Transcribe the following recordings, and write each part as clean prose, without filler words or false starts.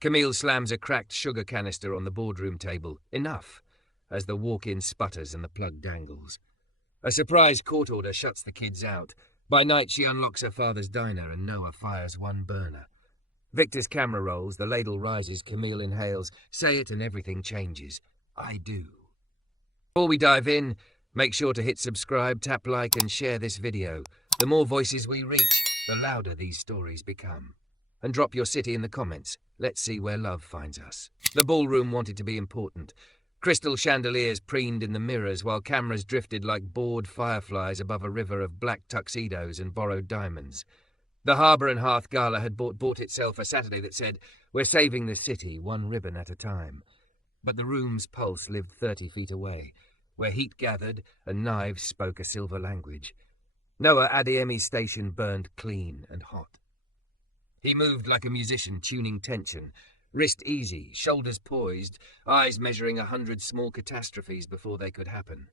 Camille slams a cracked sugar canister on the boardroom table. Enough, as the walk-in sputters and the plug dangles. A surprise court order shuts the kids out. By night, she unlocks her father's diner and Noah fires one burner. Victor's camera rolls, the ladle rises, Camille inhales. Say it and everything changes. I do. Before we dive in, make sure to hit subscribe, tap like and share this video. The more voices we reach, the louder these stories become. And drop your city in the comments. Let's see where love finds us. The ballroom wanted to be important. Crystal chandeliers preened in the mirrors while cameras drifted like bored fireflies above a river of black tuxedos and borrowed diamonds. The Harbour and Hearth Gala had bought itself a Saturday that said, "We're saving the city, one ribbon at a time." But the room's pulse lived 30 feet away, where heat gathered and knives spoke a silver language. Noah Adeyemi's station burned clean and hot. He moved like a musician tuning tension, wrist easy, shoulders poised, eyes measuring 100 small catastrophes before they could happen.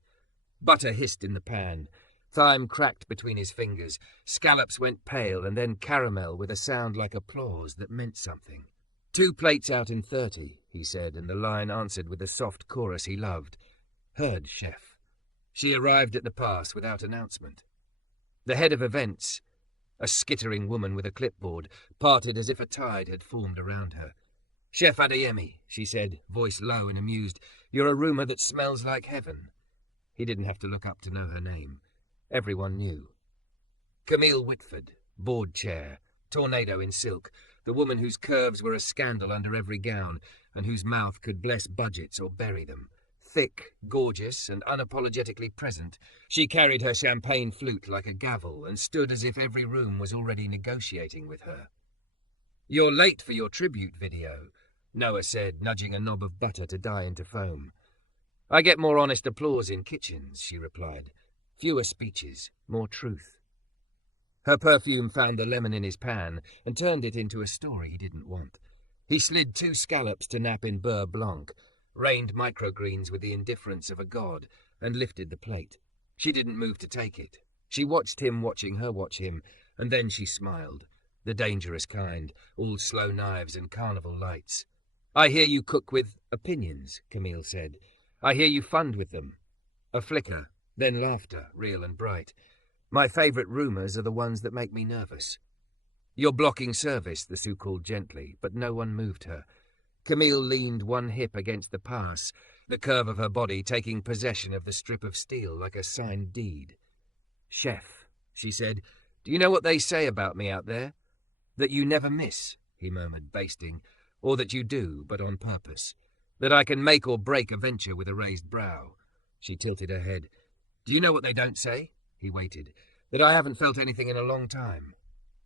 Butter hissed in the pan. Thyme cracked between his fingers. Scallops went pale and then caramel with a sound like applause that meant something. 2 plates out in 30, he said, and the line answered with the soft chorus he loved. Heard, chef. She arrived at the pass without announcement. The head of events, a skittering woman with a clipboard, parted as if a tide had formed around her. "Chef Adeyemi," she said, voice low and amused, "you're a rumour that smells like heaven." He didn't have to look up to know her name. Everyone knew. Camille Whitford, board chair, tornado in silk, the woman whose curves were a scandal under every gown, and whose mouth could bless budgets or bury them. Thick, gorgeous, and unapologetically present, she carried her champagne flute like a gavel and stood as if every room was already negotiating with her. "You're late for your tribute video," Noah said, nudging a knob of butter to die into foam. "I get more honest applause in kitchens," she replied. "Fewer speeches, more truth." Her perfume found the lemon in his pan and turned it into a story he didn't want. He slid 2 scallops to nap in beurre blanc, rained microgreens with the indifference of a god, and lifted the plate. She didn't move to take it. She watched him watching her watch him, and then she smiled. The dangerous kind, all slow knives and carnival lights. "I hear you cook with opinions," Camille said. "I hear you fund with them." A flicker, then laughter, real and bright. "My favourite rumours are the ones that make me nervous." "You're blocking service," the Sioux called gently, but no one moved her. Camille leaned one hip against the pass, the curve of her body taking possession of the strip of steel like a signed deed. "Chef," she said, "do you know what they say about me out there? That you never miss," he murmured, basting, "or that you do, but on purpose. That I can make or break a venture with a raised brow." She tilted her head. "Do you know what they don't say?" He waited. "That I haven't felt anything in a long time."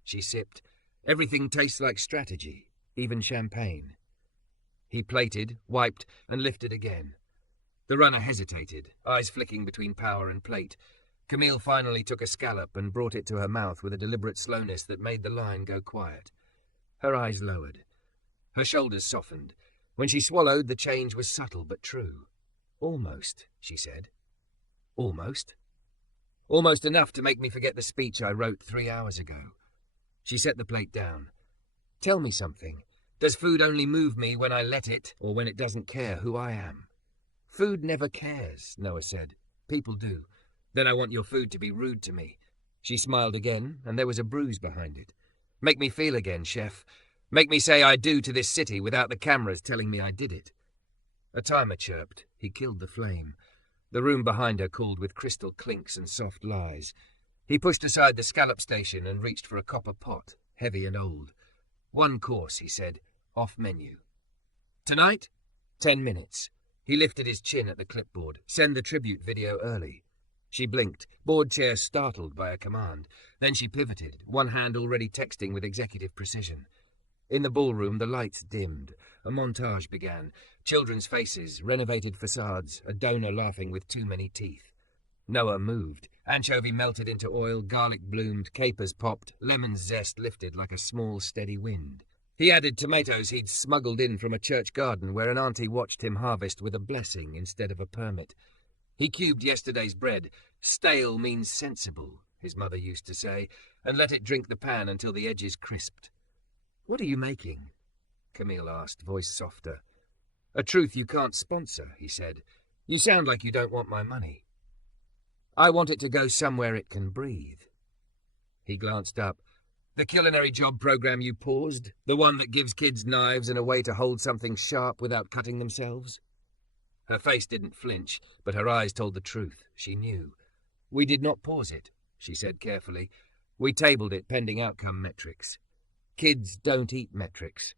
She sipped. "Everything tastes like strategy, even champagne." He plated, wiped, and lifted again. The runner hesitated, eyes flicking between power and plate. Camille finally took a scallop and brought it to her mouth with a deliberate slowness that made the line go quiet. Her eyes lowered. Her shoulders softened. When she swallowed, the change was subtle but true. "Almost," she said. "Almost?" "Almost enough to make me forget the speech I wrote 3 hours ago." She set the plate down. "Tell me something. Does food only move me when I let it, or when it doesn't care who I am?" "Food never cares," Noah said. "People do." "Then I want your food to be rude to me." She smiled again, and there was a bruise behind it. "Make me feel again, chef. Make me say I do to this city without the cameras telling me I did it." A timer chirped. He killed the flame. The room behind her called with crystal clinks and soft lies. He pushed aside the scallop station and reached for a copper pot, heavy and old. "1 course," he said. "Off menu." "Tonight?" 10 minutes. He lifted his chin at the clipboard. "Send the tribute video early." She blinked, board chair startled by a command. Then she pivoted, one hand already texting with executive precision. In the ballroom, the lights dimmed. A montage began. Children's faces, renovated facades, a donor laughing with too many teeth. Noah moved. Anchovy melted into oil, garlic bloomed, capers popped, lemon zest lifted like a small, steady wind. He added tomatoes he'd smuggled in from a church garden where an auntie watched him harvest with a blessing instead of a permit. He cubed yesterday's bread. "Stale means sensible," his mother used to say, and let it drink the pan until the edges crisped. "What are you making?" Camille asked, voice softer. A truth you can't sponsor, he said. You sound like you don't want my money. I want it to go somewhere it can breathe. He glanced up. The culinary job program you paused? The one that gives kids knives and a way to hold something sharp without cutting themselves? Her face didn't flinch, but her eyes told the truth. She knew. We did not pause it, she said carefully. We tabled it pending outcome metrics. Kids don't eat metrics.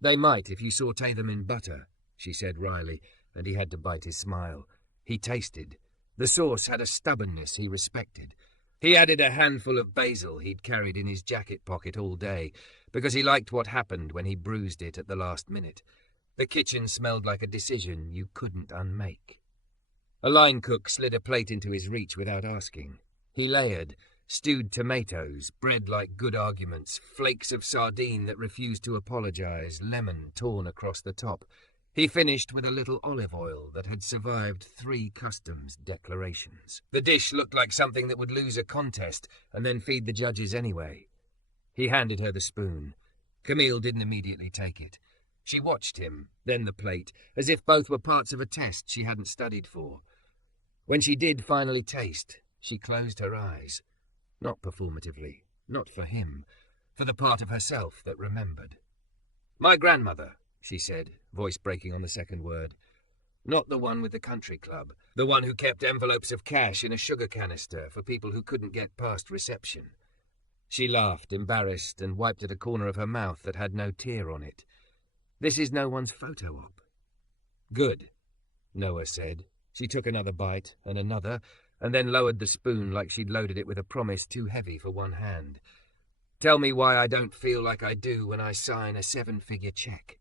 They might if you saute them in butter, she said wryly, and he had to bite his smile. He tasted. The sauce had a stubbornness he respected. He added a handful of basil he'd carried in his jacket pocket all day, because he liked what happened when he bruised it at the last minute. The kitchen smelled like a decision you couldn't unmake. A line cook slid a plate into his reach without asking. He layered, stewed tomatoes, bread like good arguments, flakes of sardine that refused to apologize, lemon torn across the top. He finished with a little olive oil that had survived 3 customs declarations. The dish looked like something that would lose a contest and then feed the judges anyway. He handed her the spoon. Camille didn't immediately take it. She watched him, then the plate, as if both were parts of a test she hadn't studied for. When she did finally taste, she closed her eyes. Not performatively, not for him, for the part of herself that remembered. My grandmother, she said, voice breaking on the second word. Not the one with the country club, the one who kept envelopes of cash in a sugar canister for people who couldn't get past reception. She laughed, embarrassed, and wiped at a corner of her mouth that had no tear on it. This is no one's photo op. Good, Noah said. She took another bite, and then lowered the spoon like she'd loaded it with a promise too heavy for one hand. Tell me why I don't feel like I do when I sign a 7-figure check.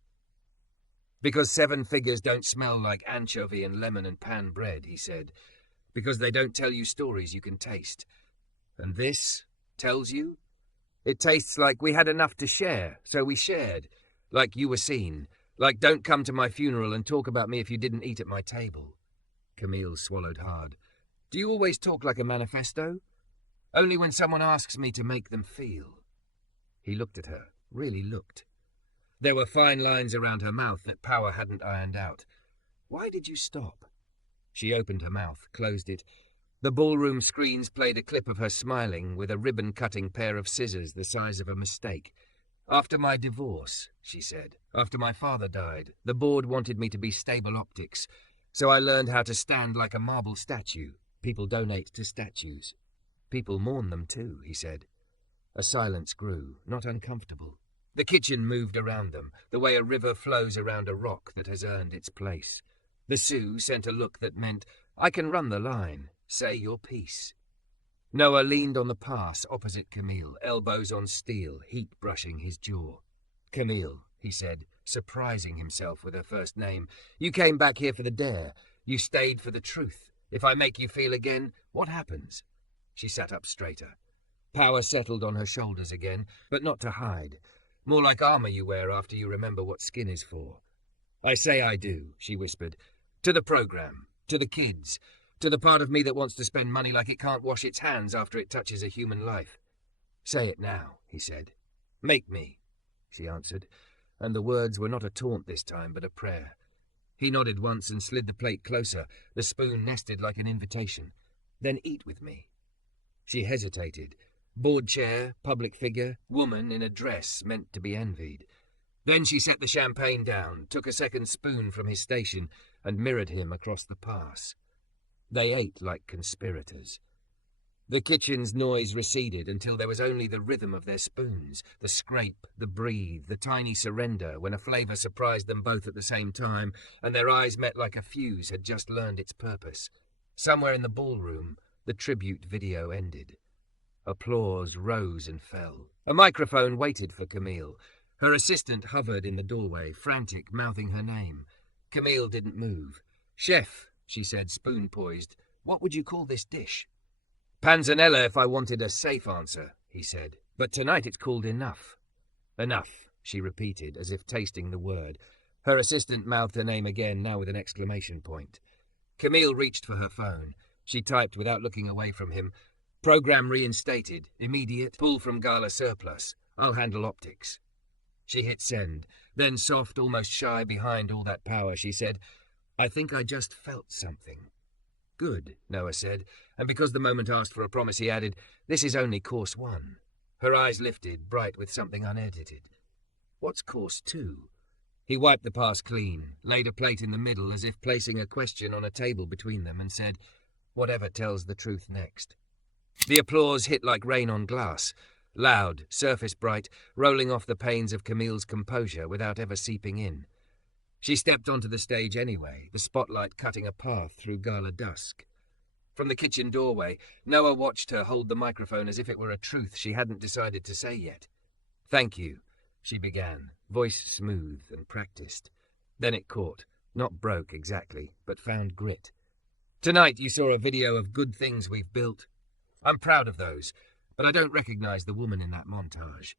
Because 7 figures don't smell like anchovy and lemon and pan bread, he said. Because they don't tell you stories you can taste. And this tells you? It tastes like we had enough to share, so we shared. Like you were seen. Like don't come to my funeral and talk about me if you didn't eat at my table. Camille swallowed hard. Do you always talk like a manifesto? Only when someone asks me to make them feel. He looked at her, really looked. There were fine lines around her mouth that power hadn't ironed out. Why did you stop? She opened her mouth, closed it. The ballroom screens played a clip of her smiling with a ribbon-cutting pair of scissors the size of a mistake. After my divorce, she said, after my father died, the board wanted me to be stable optics, so I learned how to stand like a marble statue. People donate to statues. People mourn them too, he said. A silence grew, not uncomfortable. The kitchen moved around them, the way a river flows around a rock that has earned its place. The Sioux sent a look that meant, I can run the line. Say your piece. Noah leaned on the pass opposite Camille, elbows on steel, heat brushing his jaw. Camille, he said, surprising himself with her first name, you came back here for the dare. You stayed for the truth. If I make you feel again, what happens? She sat up straighter. Power settled on her shoulders again, but not to hide. More like armor you wear after you remember what skin is for. I say I do, she whispered. To the program, to the kids, to the part of me that wants to spend money like it can't wash its hands after it touches a human life. Say it now, he said. Make me, she answered, and the words were not a taunt this time, but a prayer. He nodded once and slid the plate closer, the spoon nested like an invitation. Then eat with me. She hesitated. Board chair, public figure, woman in a dress meant to be envied. Then she set the champagne down, took a second spoon from his station, and mirrored him across the pass. They ate like conspirators. The kitchen's noise receded until there was only the rhythm of their spoons, the scrape, the breathe, the tiny surrender when a flavour surprised them both at the same time, and their eyes met like a fuse had just learned its purpose. Somewhere in the ballroom, the tribute video ended. Applause rose and fell. A microphone waited for Camille. Her assistant hovered in the doorway, frantic, mouthing her name. Camille didn't move. Chef, she said, spoon poised, what would you call this dish? Panzanella if I wanted a safe answer, he said. But tonight it's called enough. Enough, she repeated, as if tasting the word. Her assistant mouthed her name again, now with an exclamation point. Camille reached for her phone. She typed without looking away from him. Program reinstated. Immediate. Pull from Gala surplus. I'll handle optics. She hit send. Then soft, almost shy behind all that power, she said, "I think I just felt something." "Good," Noah said, and because the moment asked for a promise, he added, "This is only course 1. Her eyes lifted, bright with something unedited. "What's course 2? He wiped the pass clean, laid a plate in the middle as if placing a question on a table between them, and said, "Whatever tells the truth next." The applause hit like rain on glass, loud, surface bright, rolling off the panes of Camille's composure without ever seeping in. She stepped onto the stage anyway, the spotlight cutting a path through gala dusk. From the kitchen doorway, Noah watched her hold the microphone as if it were a truth she hadn't decided to say yet. "Thank you," she began, voice smooth and practiced. Then it caught, not broke exactly, but found grit. "Tonight you saw a video of good things we've built. I'm proud of those, but I don't recognize the woman in that montage."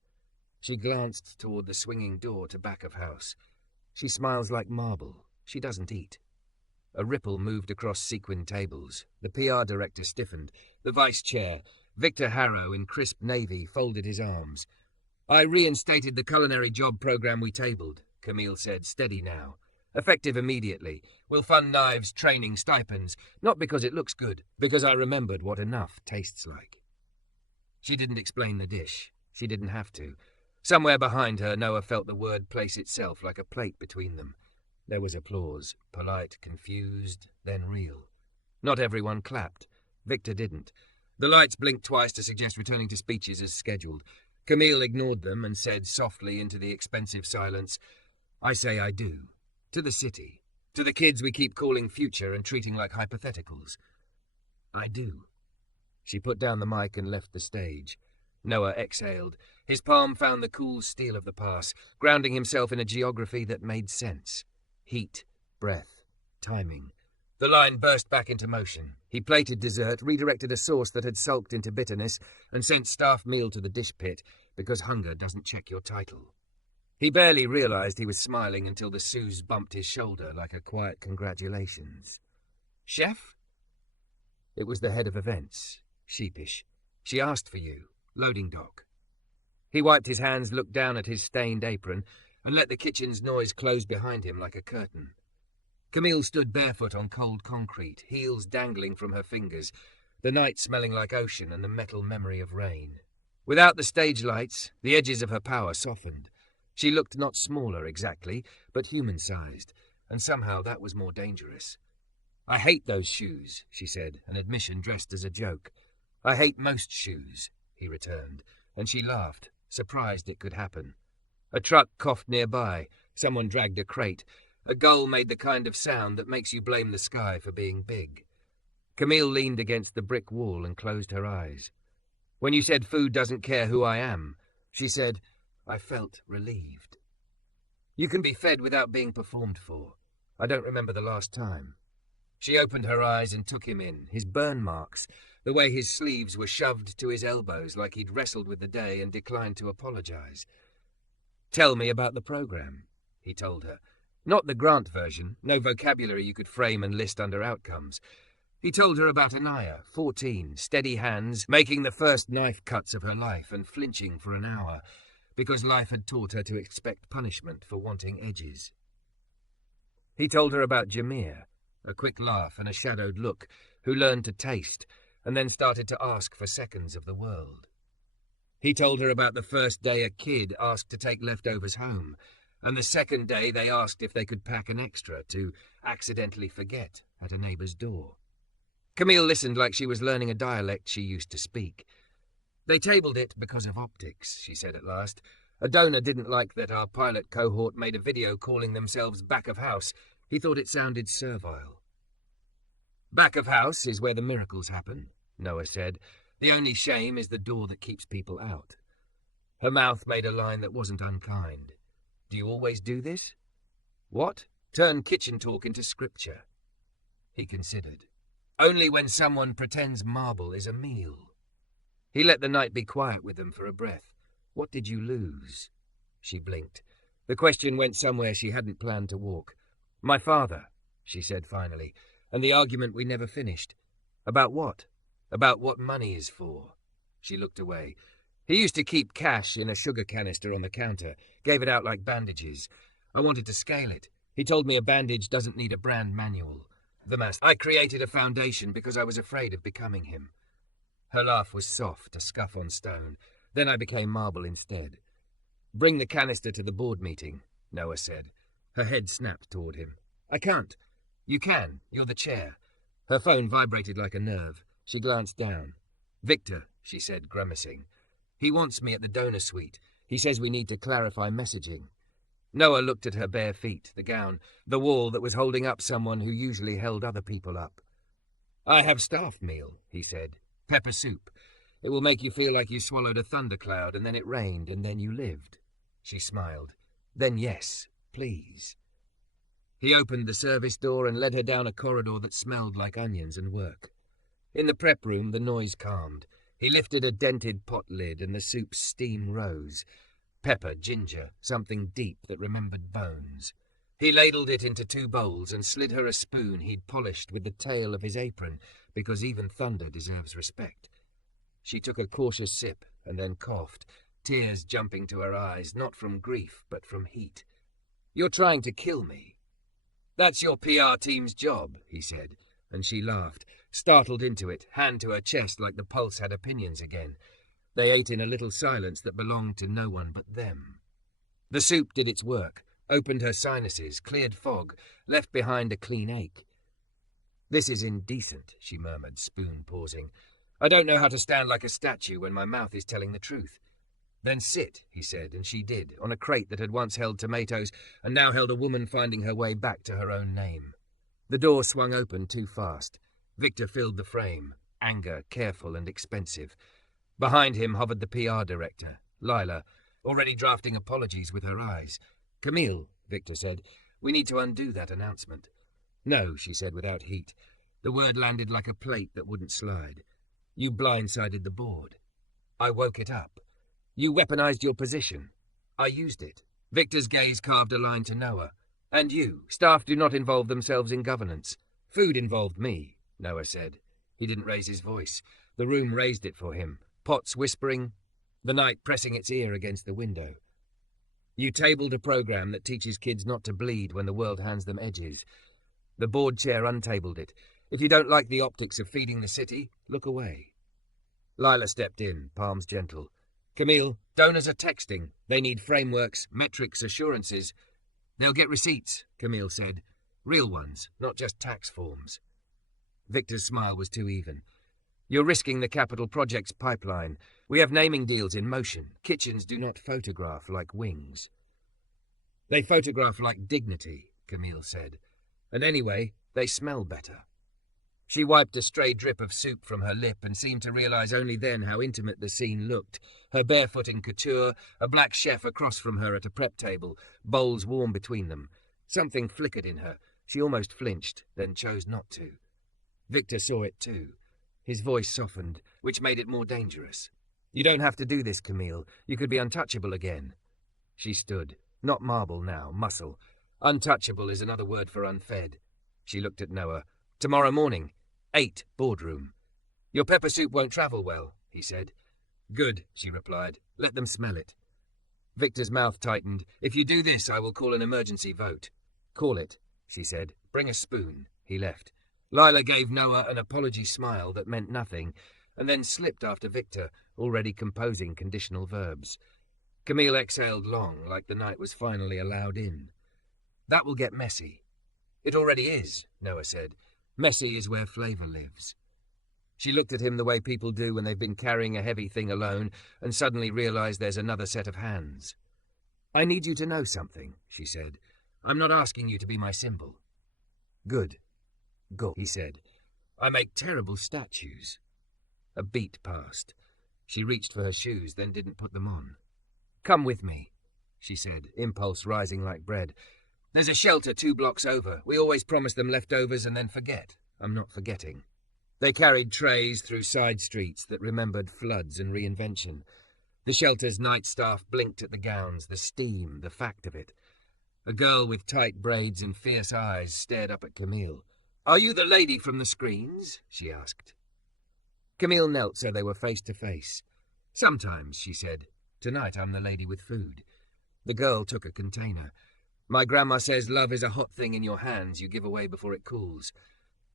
She glanced toward the swinging door to back of house. "She smiles like marble. She doesn't eat." A ripple moved across sequined tables. The PR director stiffened. The vice chair, Victor Harrow in crisp navy, folded his arms. "I reinstated the culinary job program we tabled," Camille said, steady now. "Effective immediately. We'll fund knives, training, stipends. Not because it looks good, because I remembered what enough tastes like." She didn't explain the dish. She didn't have to. Somewhere behind her, Noah felt the word place itself like a plate between them. There was applause, polite, confused, then real. Not everyone clapped. Victor didn't. The lights blinked twice to suggest returning to speeches as scheduled. Camille ignored them and said softly into the expensive silence, "I say I do. To the city. To the kids we keep calling future and treating like hypotheticals. I do." She put down the mic and left the stage. Noah exhaled. His palm found the cool steel of the pass, grounding himself in a geography that made sense. Heat, breath, timing. The line burst back into motion. He plated dessert, redirected a sauce that had sulked into bitterness, and sent staff meal to the dish pit, because hunger doesn't check your title. He barely realized he was smiling until the Suze bumped his shoulder like a quiet congratulations. "Chef?" It was the head of events, sheepish. "She asked for you. Loading dock." He wiped his hands, looked down at his stained apron, and let the kitchen's noise close behind him like a curtain. Camille stood barefoot on cold concrete, heels dangling from her fingers, the night smelling like ocean and the metal memory of rain. Without the stage lights, the edges of her power softened. She looked not smaller exactly, but human-sized, and somehow that was more dangerous. "I hate those shoes," she said, an admission dressed as a joke. "I hate most shoes," he returned, and she laughed, surprised it could happen. A truck coughed nearby. Someone dragged a crate. A gull made the kind of sound that makes you blame the sky for being big. Camille leaned against the brick wall and closed her eyes. "When you said food doesn't care who I am," she said, "I felt relieved. You can be fed without being performed for. I don't remember the last time." She opened her eyes and took him in, his burn marks, the way his sleeves were shoved to his elbows like he'd wrestled with the day and declined to apologize. "Tell me about the program," he told her. Not the Grant version, no vocabulary you could frame and list under outcomes. He told her about Anaya, 14, steady hands, making the first knife cuts of her life and flinching for an hour, because life had taught her to expect punishment for wanting edges. He told her about Jameer, a quick laugh and a shadowed look, who learned to taste, and then started to ask for seconds of the world. He told her about the first day a kid asked to take leftovers home, and the second day they asked if they could pack an extra to accidentally forget at a neighbour's door. Camille listened like she was learning a dialect she used to speak. "They tabled it because of optics," she said at last. "A donor didn't like that our pilot cohort made a video calling themselves Back of House. He thought it sounded servile." "Back of house is where the miracles happen," Noah said. "The only shame is the door that keeps people out." Her mouth made a line that wasn't unkind. "Do you always do this?" "What? Turn kitchen talk into scripture?" He considered. "Only when someone pretends marble is a meal." He let the night be quiet with them for a breath. "What did you lose?" She blinked. The question went somewhere she hadn't planned to walk. "My father," she said finally, "and the argument we never finished." "About what?" "About what money is for." She looked away. "He used to keep cash in a sugar canister on the counter, gave it out like bandages. I wanted to scale it. He told me a bandage doesn't need a brand manual. The master. I created a foundation because I was afraid of becoming him. Her laugh was soft, a scuff on stone. Then I became marble instead. Bring the canister to the board meeting, Noah said. Her head snapped toward him. I can't. You can. You're the chair. Her phone vibrated like a nerve. She glanced down. Victor, she said, grimacing. He wants me at the donor suite. He says we need to clarify messaging. Noah looked at her bare feet, the gown, the wall that was holding up someone who usually held other people up. I have staff meal, he said. Pepper soup. It will make you feel like you swallowed a thundercloud and then it rained and then you lived. She smiled. Then yes, please. He opened the service door and led her down a corridor that smelled like onions and work. In the prep room, the noise calmed. He lifted a dented pot lid and the soup's steam rose. Pepper, ginger, something deep that remembered bones. He ladled it into 2 bowls and slid her a spoon he'd polished with the tail of his apron, because even thunder deserves respect. She took a cautious sip and then coughed, tears jumping to her eyes, not from grief, but from heat. You're trying to kill me. That's your PR team's job, he said, and she laughed, startled into it, hand to her chest like the pulse had opinions again. They ate in a little silence that belonged to no one but them. The soup did its work, opened her sinuses, cleared fog, left behind a clean ache. This is indecent, she murmured, spoon pausing. I don't know how to stand like a statue when my mouth is telling the truth. Then sit, he said, and she did, on a crate that had once held tomatoes and now held a woman finding her way back to her own name. The door swung open too fast. Victor filled the frame, anger, careful and expensive. Behind him hovered the PR director, Lila, already drafting apologies with her eyes. Camille, Victor said, we need to undo that announcement. No, she said without heat. The word landed like a plate that wouldn't slide. You blindsided the board. I woke it up. You weaponized your position. I used it. Victor's gaze carved a line to Noah. And you. Staff do not involve themselves in governance. Food involved me, Noah said. He didn't raise his voice. The room raised it for him. Pots whispering, the night pressing its ear against the window. You tabled a program that teaches kids not to bleed when the world hands them edges. The board chair untabled it. If you don't like the optics of feeding the city, look away. Lila stepped in, palms gentle. Camille, donors are texting. They need frameworks, metrics, assurances. They'll get receipts, Camille said. Real ones, not just tax forms. Victor's smile was too even. You're risking the capital projects pipeline. We have naming deals in motion. Kitchens do not photograph like wings. They photograph like dignity, Camille said. And anyway, they smell better. She wiped a stray drip of soup from her lip and seemed to realize only then how intimate the scene looked. Her barefoot in couture, a black chef across from her at a prep table, bowls warm between them. Something flickered in her. She almost flinched, then chose not to. Victor saw it too. His voice softened, which made it more dangerous. You don't have to do this, Camille. You could be untouchable again. She stood. Not marble now, muscle. Untouchable is another word for unfed. She looked at Noah. Tomorrow morning. 8, boardroom. Your pepper soup won't travel well, he said. Good, she replied. Let them smell it. Victor's mouth tightened. If you do this, I will call an emergency vote. Call it, she said. Bring a spoon. He left. Lila gave Noah an apology smile that meant nothing, and then slipped after Victor, already composing conditional verbs. Camille exhaled long, like the night was finally allowed in. That will get messy. It already is, Noah said. Messy is where flavor lives. She looked at him the way people do when they've been carrying a heavy thing alone and suddenly realize there's another set of hands. I need you to know something, she said. I'm not asking you to be my symbol. Good. Go, he said. I make terrible statues. A beat passed. She reached for her shoes, then didn't put them on. Come with me, she said, impulse rising like bread. There's a shelter 2 blocks over. We always promise them leftovers and then forget. I'm not forgetting. They carried trays through side streets that remembered floods and reinvention. The shelter's night staff blinked at the gowns, the steam, the fact of it. A girl with tight braids and fierce eyes stared up at Camille. Are you the lady from the screens? She asked. Camille knelt so they were face to face. Sometimes, she said. Tonight I'm the lady with food. The girl took a container. My grandma says love is a hot thing in your hands you give away before it cools.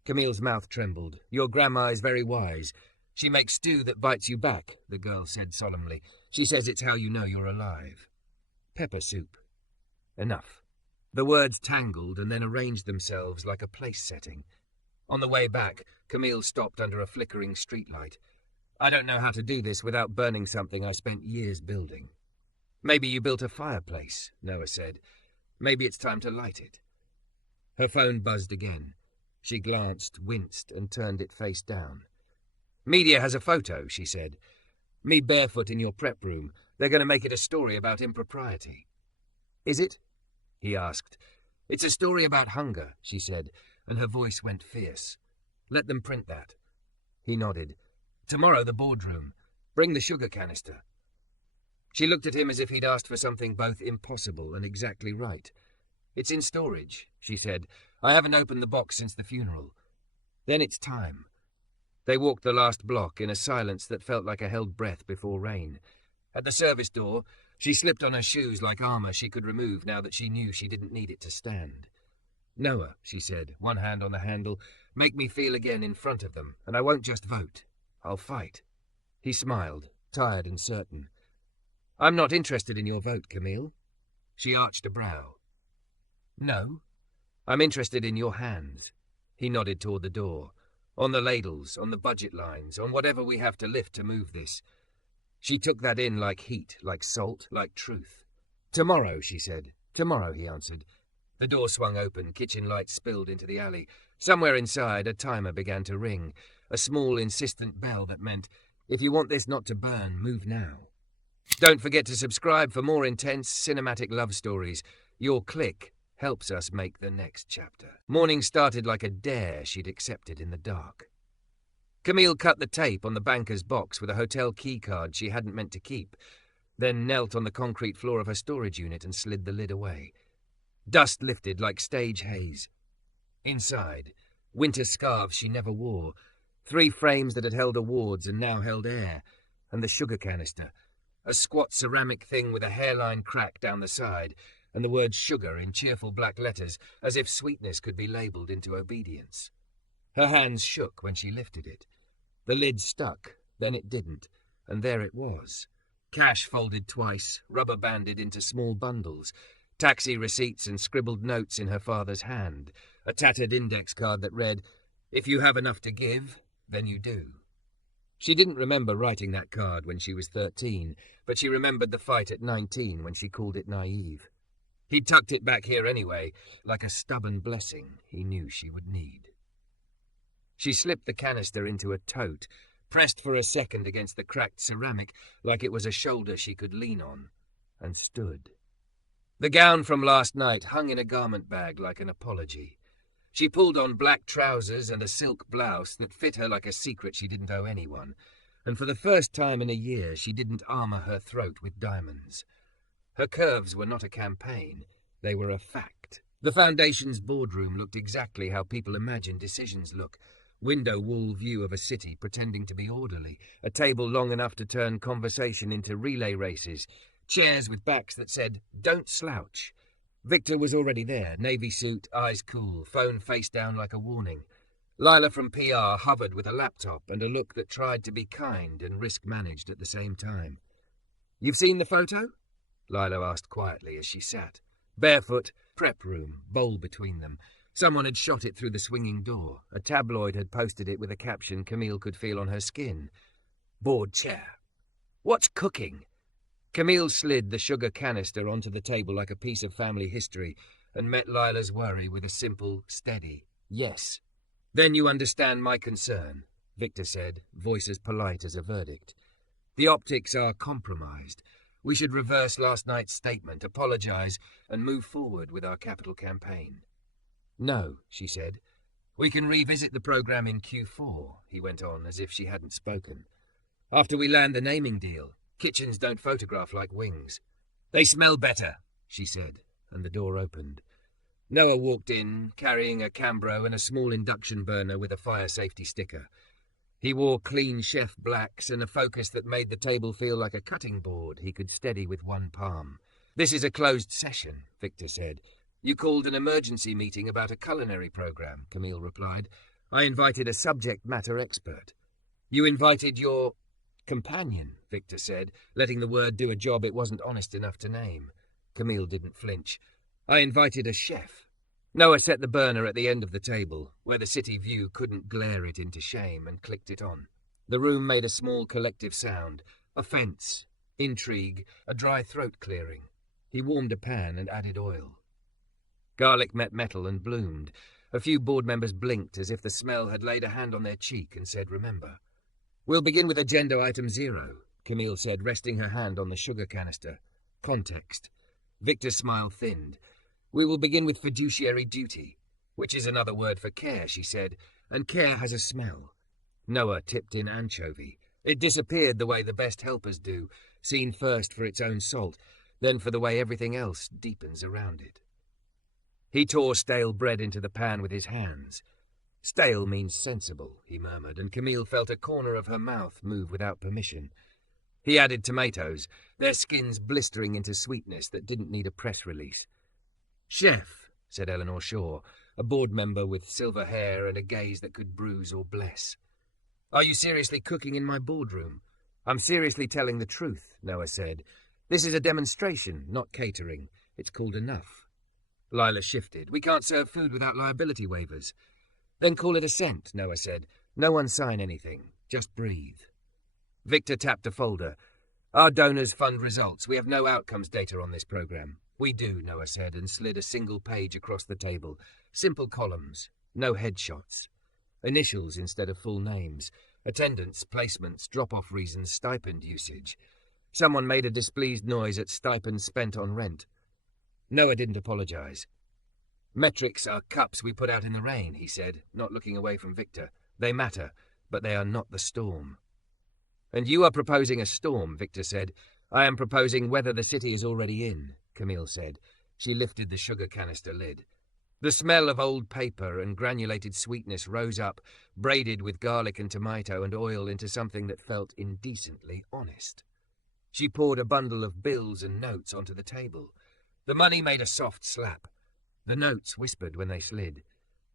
Camille's mouth trembled. Your grandma is very wise. She makes stew that bites you back, the girl said solemnly. She says it's how you know you're alive. Pepper soup. Enough. The words tangled and then arranged themselves like a place setting. On the way back, Camille stopped under a flickering streetlight. I don't know how to do this without burning something I spent years building. Maybe you built a fireplace, Noah said. Maybe it's time to light it. Her phone buzzed again. She glanced, winced, and turned it face down. Media has a photo, she said. Me barefoot in your prep room. They're going to make it a story about impropriety. Is it? He asked. It's a story about hunger, she said, and her voice went fierce. Let them print that. He nodded. Tomorrow, the boardroom. Bring the sugar canister. She looked at him as if he'd asked for something both impossible and exactly right. It's in storage, she said. I haven't opened the box since the funeral. Then it's time. They walked the last block in a silence that felt like a held breath before rain. At the service door, she slipped on her shoes like armor she could remove now that she knew she didn't need it to stand. Noah, she said, one hand on the handle, make me feel again in front of them, and I won't just vote. I'll fight. He smiled, tired and certain. I'm not interested in your vote, Camille. She arched a brow. No, I'm interested in your hands. He nodded toward the door. On the ladles, on the budget lines, on whatever we have to lift to move this. She took that in like heat, like salt, like truth. Tomorrow, she said. Tomorrow, he answered. The door swung open, kitchen lights spilled into the alley. Somewhere inside, a timer began to ring, a small, insistent bell that meant, if you want this not to burn, move now. Don't forget to subscribe for more intense cinematic love stories. Your click helps us make the next chapter. Morning started like a dare she'd accepted in the dark. Camille cut the tape on the banker's box with a hotel keycard she hadn't meant to keep, then knelt on the concrete floor of her storage unit and slid the lid away. Dust lifted like stage haze. Inside, winter scarves she never wore, 3 frames that had held awards and now held air, and the sugar canister, a squat ceramic thing with a hairline crack down the side, and the word sugar in cheerful black letters, as if sweetness could be labelled into obedience. Her hands shook when she lifted it. The lid stuck, then it didn't, and there it was. Cash folded twice, rubber-banded into small bundles, taxi receipts and scribbled notes in her father's hand, a tattered index card that read, "If you have enough to give, then you do." She didn't remember writing that card when she was 13, but she remembered the fight at 19 when she called it naive. He'd tucked it back here anyway, like a stubborn blessing he knew she would need. She slipped the canister into a tote, pressed for a second against the cracked ceramic like it was a shoulder she could lean on, and stood. The gown from last night hung in a garment bag like an apology. She pulled on black trousers and a silk blouse that fit her like a secret she didn't owe anyone, and for the first time in a year she didn't armor her throat with diamonds. Her curves were not a campaign, they were a fact. The Foundation's boardroom looked exactly how people imagine decisions look. Window-wall view of a city pretending to be orderly, a table long enough to turn conversation into relay races, chairs with backs that said, "Don't slouch." Victor was already there, navy suit, eyes cool, phone face down like a warning. Lila from PR hovered with a laptop and a look that tried to be kind and risk-managed at the same time. "You've seen the photo?" Lila asked quietly as she sat. Barefoot, prep room, bowl between them. Someone had shot it through the swinging door. A tabloid had posted it with a caption Camille could feel on her skin. "Board chair. What's cooking?" Camille slid the sugar canister onto the table like a piece of family history and met Lila's worry with a simple, steady yes. "Then you understand my concern," Victor said, voice as polite as a verdict. "The optics are compromised. We should reverse last night's statement, apologize, and move forward with our capital campaign." "No," she said. "We can revisit the program in Q4, he went on, as if she hadn't spoken. "After we land the naming deal. Kitchens don't photograph like wings." "They smell better," she said, and the door opened. Noah walked in, carrying a Cambro and a small induction burner with a fire safety sticker. He wore clean chef blacks and a focus that made the table feel like a cutting board he could steady with one palm. "This is a closed session," Victor said. You called an emergency meeting about a culinary program, Camille replied. I invited a subject matter expert. You invited your companion, Victor said, letting the word do a job it wasn't honest enough to name. Camille didn't flinch. I invited a chef. Noah set the burner at the end of the table, where the city view couldn't glare it into shame, and clicked it on. The room made a small collective sound, offence, intrigue, a dry throat clearing. He warmed a pan and added oil. Garlic met metal and bloomed. A few board members blinked as if the smell had laid a hand on their cheek and said, remember. We'll begin with agenda item 0, Camille said, resting her hand on the sugar canister. Context. Victor's smile thinned. We will begin with fiduciary duty, which is another word for care, she said, and care has a smell. Noah tipped in anchovy. It disappeared the way the best helpers do, seen first for its own salt, then for the way everything else deepens around it. He tore stale bread into the pan with his hands. Stale means sensible, he murmured, and Camille felt a corner of her mouth move without permission. He added tomatoes, their skins blistering into sweetness that didn't need a press release. Chef, said Eleanor Shaw, a board member with silver hair and a gaze that could bruise or bless. Are you seriously cooking in my boardroom? I'm seriously telling the truth, Noah said. This is a demonstration, not catering. It's called enough. Lila shifted. We can't serve food without liability waivers. Then call it assent, Noah said. No one sign anything. Just breathe. Victor tapped a folder. Our donors fund results. We have no outcomes data on this program. We do, Noah said, and slid a single page across the table. Simple columns. No headshots. Initials instead of full names. Attendance, placements, drop-off reasons, stipend usage. Someone made a displeased noise at stipends spent on rent. Noah didn't apologize. Metrics are cups we put out in the rain, he said, not looking away from Victor. They matter, but they are not the storm. And you are proposing a storm, Victor said. I am proposing whether the city is already in, Camille said. She lifted the sugar canister lid. The smell of old paper and granulated sweetness rose up, braided with garlic and tomato and oil into something that felt indecently honest. She poured a bundle of bills and notes onto the table. The money made a soft slap. The notes whispered when they slid.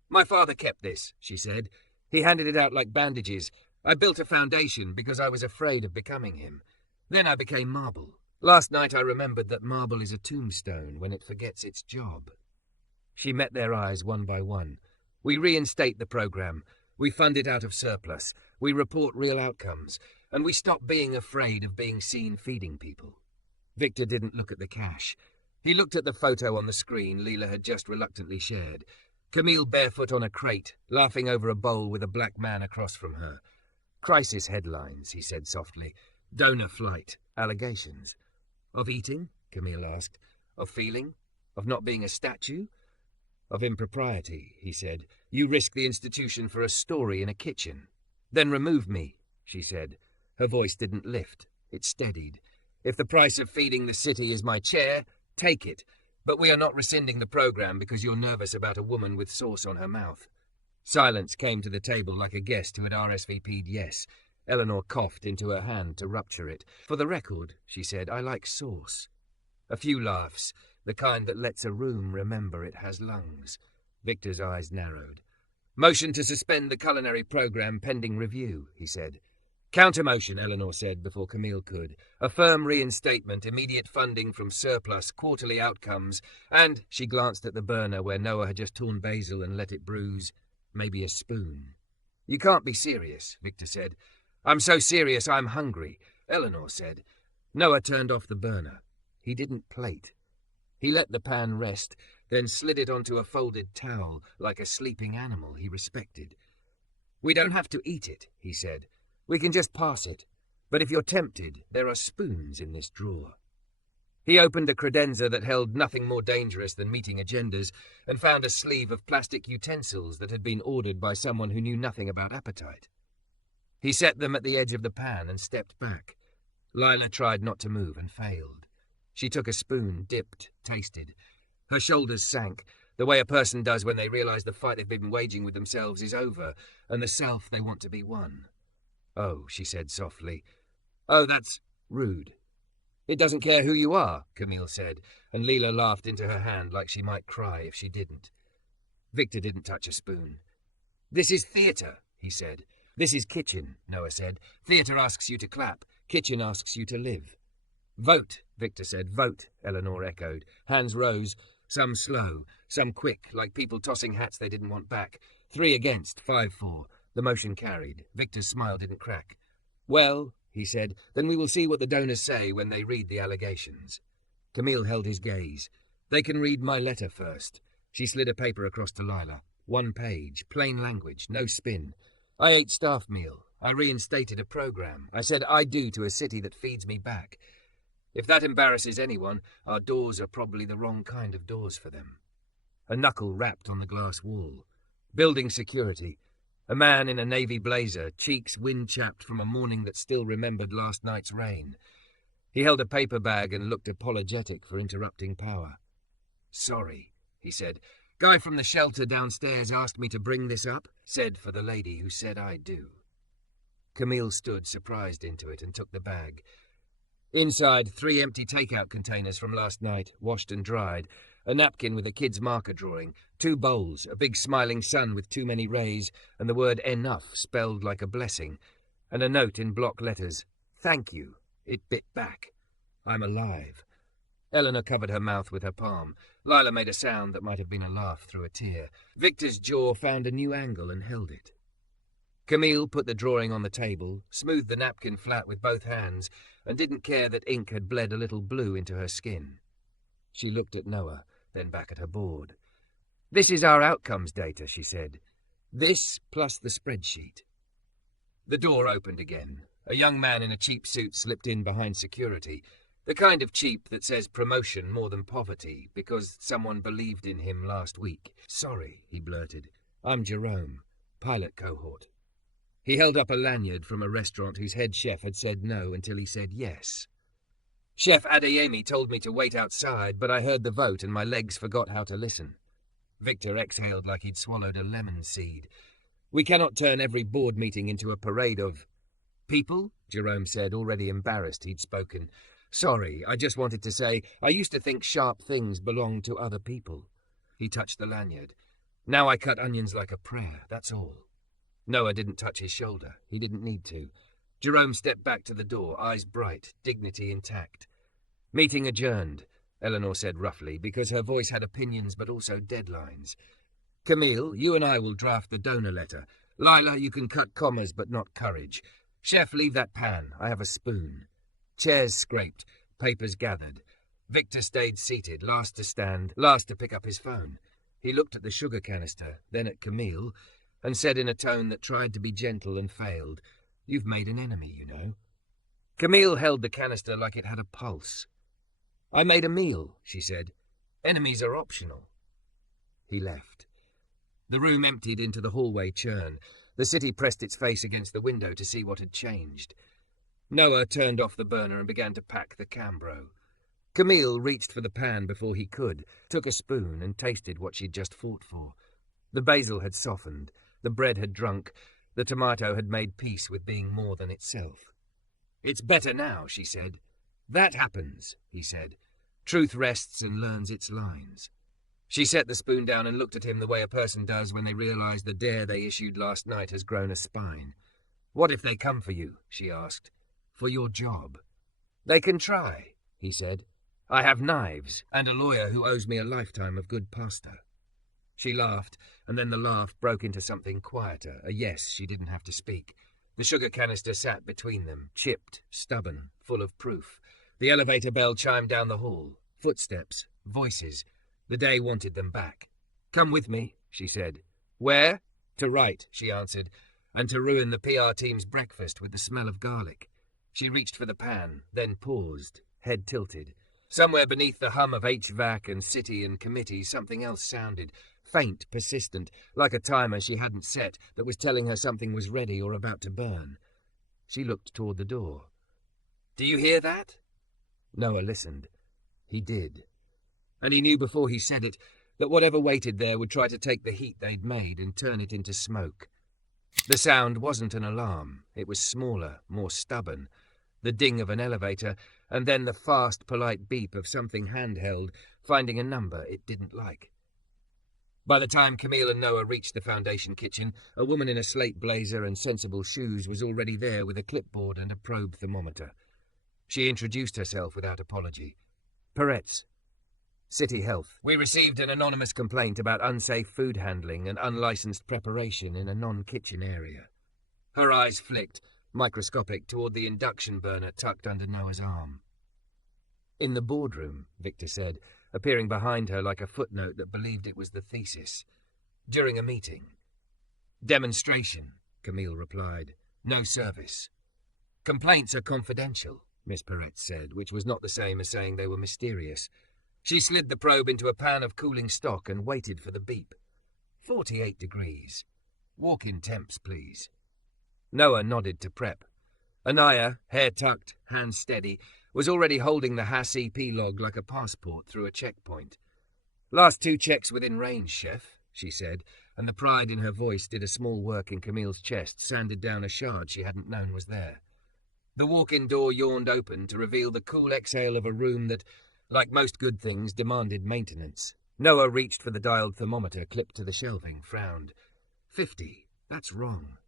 My father kept this, she said. He handed it out like bandages. I built a foundation because I was afraid of becoming him. Then I became marble. Last night I remembered that marble is a tombstone when it forgets its job. She met their eyes one by one. We reinstate the program. We fund it out of surplus. We report real outcomes. And we stop being afraid of being seen feeding people. Victor didn't look at the cash. He looked at the photo on the screen Leela had just reluctantly shared. Camille barefoot on a crate, laughing over a bowl with a black man across from her. Crisis headlines, he said softly. Donor flight. Allegations. Of eating? Camille asked. Of feeling? Of not being a statue? Of impropriety, he said. You risk the institution for a story in a kitchen. Then remove me, she said. Her voice didn't lift. It steadied. If the price of feeding the city is my chair, take it. But we are not rescinding the program because you're nervous about a woman with sauce on her mouth. Silence came to the table like a guest who had RSVP'd yes. Eleanor coughed into her hand to rupture it. For the record, she said, I like sauce. A few laughs, the kind that lets a room remember it has lungs. Victor's eyes narrowed. Motion to suspend the culinary program pending review, he said. Counter-motion, Eleanor said before Camille could. A firm reinstatement, immediate funding from surplus, quarterly outcomes, and she glanced at the burner where Noah had just torn basil and let it bruise. Maybe a spoon. You can't be serious, Victor said. I'm so serious I'm hungry, Eleanor said. Noah turned off the burner. He didn't plate. He let the pan rest, then slid it onto a folded towel like a sleeping animal he respected. We don't have to eat it, he said. We can just pass it. But if you're tempted, there are spoons in this drawer. He opened a credenza that held nothing more dangerous than meeting agendas and found a sleeve of plastic utensils that had been ordered by someone who knew nothing about appetite. He set them at the edge of the pan and stepped back. Lila tried not to move and failed. She took a spoon, dipped, tasted. Her shoulders sank, the way a person does when they realize the fight they've been waging with themselves is over and the self they want to be won. Oh, she said softly. Oh, that's rude. It doesn't care who you are, Camille said, and Leela laughed into her hand like she might cry if she didn't. Victor didn't touch a spoon. This is theatre, he said. This is kitchen, Noah said. Theatre asks you to clap. Kitchen asks you to live. Vote, Victor said. Vote, Eleanor echoed. Hands rose, some slow, some quick, like people tossing hats they didn't want back. 3 against, 5 for. The motion carried. Victor's smile didn't crack. Well, he said, then we will see what the donors say when they read the allegations. Camille held his gaze. They can read my letter first. She slid a paper across to Lila. 1 page, plain language, no spin. I ate staff meal. I reinstated a program. I said I do to a city that feeds me back. If that embarrasses anyone, our doors are probably the wrong kind of doors for them. A knuckle rapped on the glass wall. Building security. A man in a navy blazer, cheeks wind-chapped from a morning that still remembered last night's rain. He held a paper bag and looked apologetic for interrupting power. Sorry, he said. Guy from the shelter downstairs asked me to bring this up. Said for the lady who said I do. Camille stood surprised into it and took the bag. Inside, 3 empty takeout containers from last night, washed and dried, a napkin with a kid's marker drawing, 2 bowls, a big smiling sun with too many rays, and the word enough spelled like a blessing, and a note in block letters. Thank you. It bit back. I'm alive. Eleanor covered her mouth with her palm. Lila made a sound that might have been a laugh through a tear. Victor's jaw found a new angle and held it. Camille put the drawing on the table, smoothed the napkin flat with both hands, and didn't care that ink had bled a little blue into her skin. She looked at Noah, then back at her board. This is our outcomes data, she said. This plus the spreadsheet. The door opened again. A young man in a cheap suit slipped in behind security. The kind of cheap that says promotion more than poverty, because someone believed in him last week. Sorry, he blurted. I'm Jerome, pilot cohort. He held up a lanyard from a restaurant whose head chef had said no until he said yes. Chef Adeyemi told me to wait outside, but I heard the vote and my legs forgot how to listen. Victor exhaled like he'd swallowed a lemon seed. We cannot turn every board meeting into a parade of... People? Jerome said, already embarrassed he'd spoken. Sorry, I just wanted to say, I used to think sharp things belonged to other people. He touched the lanyard. Now I cut onions like a prayer, that's all. Noah didn't touch his shoulder. He didn't need to. Jerome stepped back to the door, eyes bright, dignity intact. Meeting adjourned, Eleanor said roughly, because her voice had opinions but also deadlines. Camille, you and I will draft the donor letter. Lila, you can cut commas but not courage. Chef, leave that pan. I have a spoon. Chairs scraped, papers gathered. Victor stayed seated, last to stand, last to pick up his phone. He looked at the sugar canister, then at Camille, and said in a tone that tried to be gentle and failed, You've made an enemy, you know. Camille held the canister like it had a pulse. I made a meal, she said. Enemies are optional. He left. The room emptied into the hallway churn. The city pressed its face against the window to see what had changed. Noah turned off the burner and began to pack the Cambro. Camille reached for the pan before he could, took a spoon and tasted what she'd just fought for. The basil had softened, the bread had drunk, the tomato had made peace with being more than itself. It's better now, she said. That happens, he said. Truth rests and learns its lines. She set the spoon down and looked at him the way a person does when they realize the dare they issued last night has grown a spine. What if they come for you, she asked. For your job. They can try, he said. I have knives and a lawyer who owes me a lifetime of good pasta. She laughed, and then the laugh broke into something quieter, a yes she didn't have to speak. The sugar canister sat between them, chipped, stubborn, full of proof. The elevator bell chimed down the hall. Footsteps, voices. The day wanted them back. Come with me, she said. Where? To write, she answered, and to ruin the PR team's breakfast with the smell of garlic. She reached for the pan, then paused, head tilted. Somewhere beneath the hum of HVAC and city and committee, something else sounded, faint, persistent, like a timer she hadn't set that was telling her something was ready or about to burn. She looked toward the door. Do you hear that? Noah listened. He did. And he knew before he said it that whatever waited there would try to take the heat they'd made and turn it into smoke. The sound wasn't an alarm. It was smaller, more stubborn. The ding of an elevator and then the fast, polite beep of something handheld, finding a number it didn't like. By the time Camille and Noah reached the foundation kitchen, a woman in a slate blazer and sensible shoes was already there with a clipboard and a probe thermometer. She introduced herself without apology. Peretz, City Health. We received an anonymous complaint about unsafe food handling and unlicensed preparation in a non-kitchen area. Her eyes flicked, microscopic, toward the induction burner tucked under Noah's arm. In the boardroom, Victor said, appearing behind her like a footnote that believed it was the thesis. During a meeting. Demonstration, Camille replied. No service. Complaints are confidential, Miss Peretz said, which was not the same as saying they were mysterious. She slid the probe into a pan of cooling stock and waited for the beep. 48 degrees. Walk-in temps, please. Noah nodded to prep. Anaya, hair tucked, hands steady, was already holding the Hass EP log like a passport through a checkpoint. Last 2 checks within range, Chef, she said, and the pride in her voice did a small work in Camille's chest, sanded down a shard she hadn't known was there. The walk-in door yawned open to reveal the cool exhale of a room that, like most good things, demanded maintenance. Noah reached for the dialed thermometer clipped to the shelving, frowned. 50. That's wrong.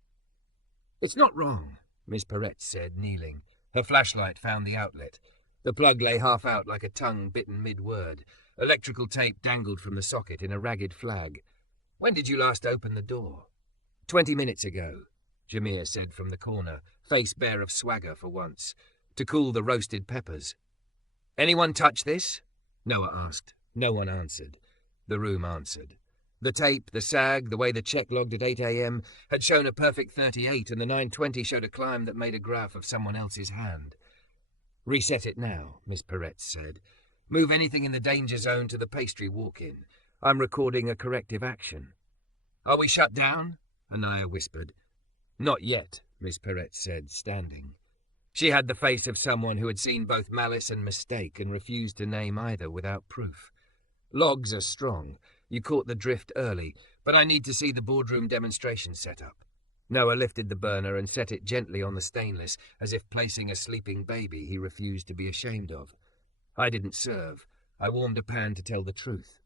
It's not wrong, Miss Peretz said, kneeling. Her flashlight found the outlet. The plug lay half out like a tongue bitten mid-word. Electrical tape dangled from the socket in a ragged flag. When did you last open the door? 20 minutes ago, Jameer said from the corner, face bare of swagger for once, to cool the roasted peppers. Anyone touch this? Noah asked. No one answered. The room answered. The tape, the sag, the way the check logged at 8 a.m. had shown a perfect 38, and the 920 showed a climb that made a graph of someone else's hand. Reset it now, Miss Peretz said. Move anything in the danger zone to the pastry walk-in. I'm recording a corrective action. Are we shut down? Anaya whispered. Not yet, Miss Peretz said, standing. She had the face of someone who had seen both malice and mistake and refused to name either without proof. Logs are strong. You caught the drift early, but I need to see the boardroom demonstration setup. Noah lifted the burner and set it gently on the stainless, as if placing a sleeping baby he refused to be ashamed of. I didn't serve. I warmed a pan to tell the truth.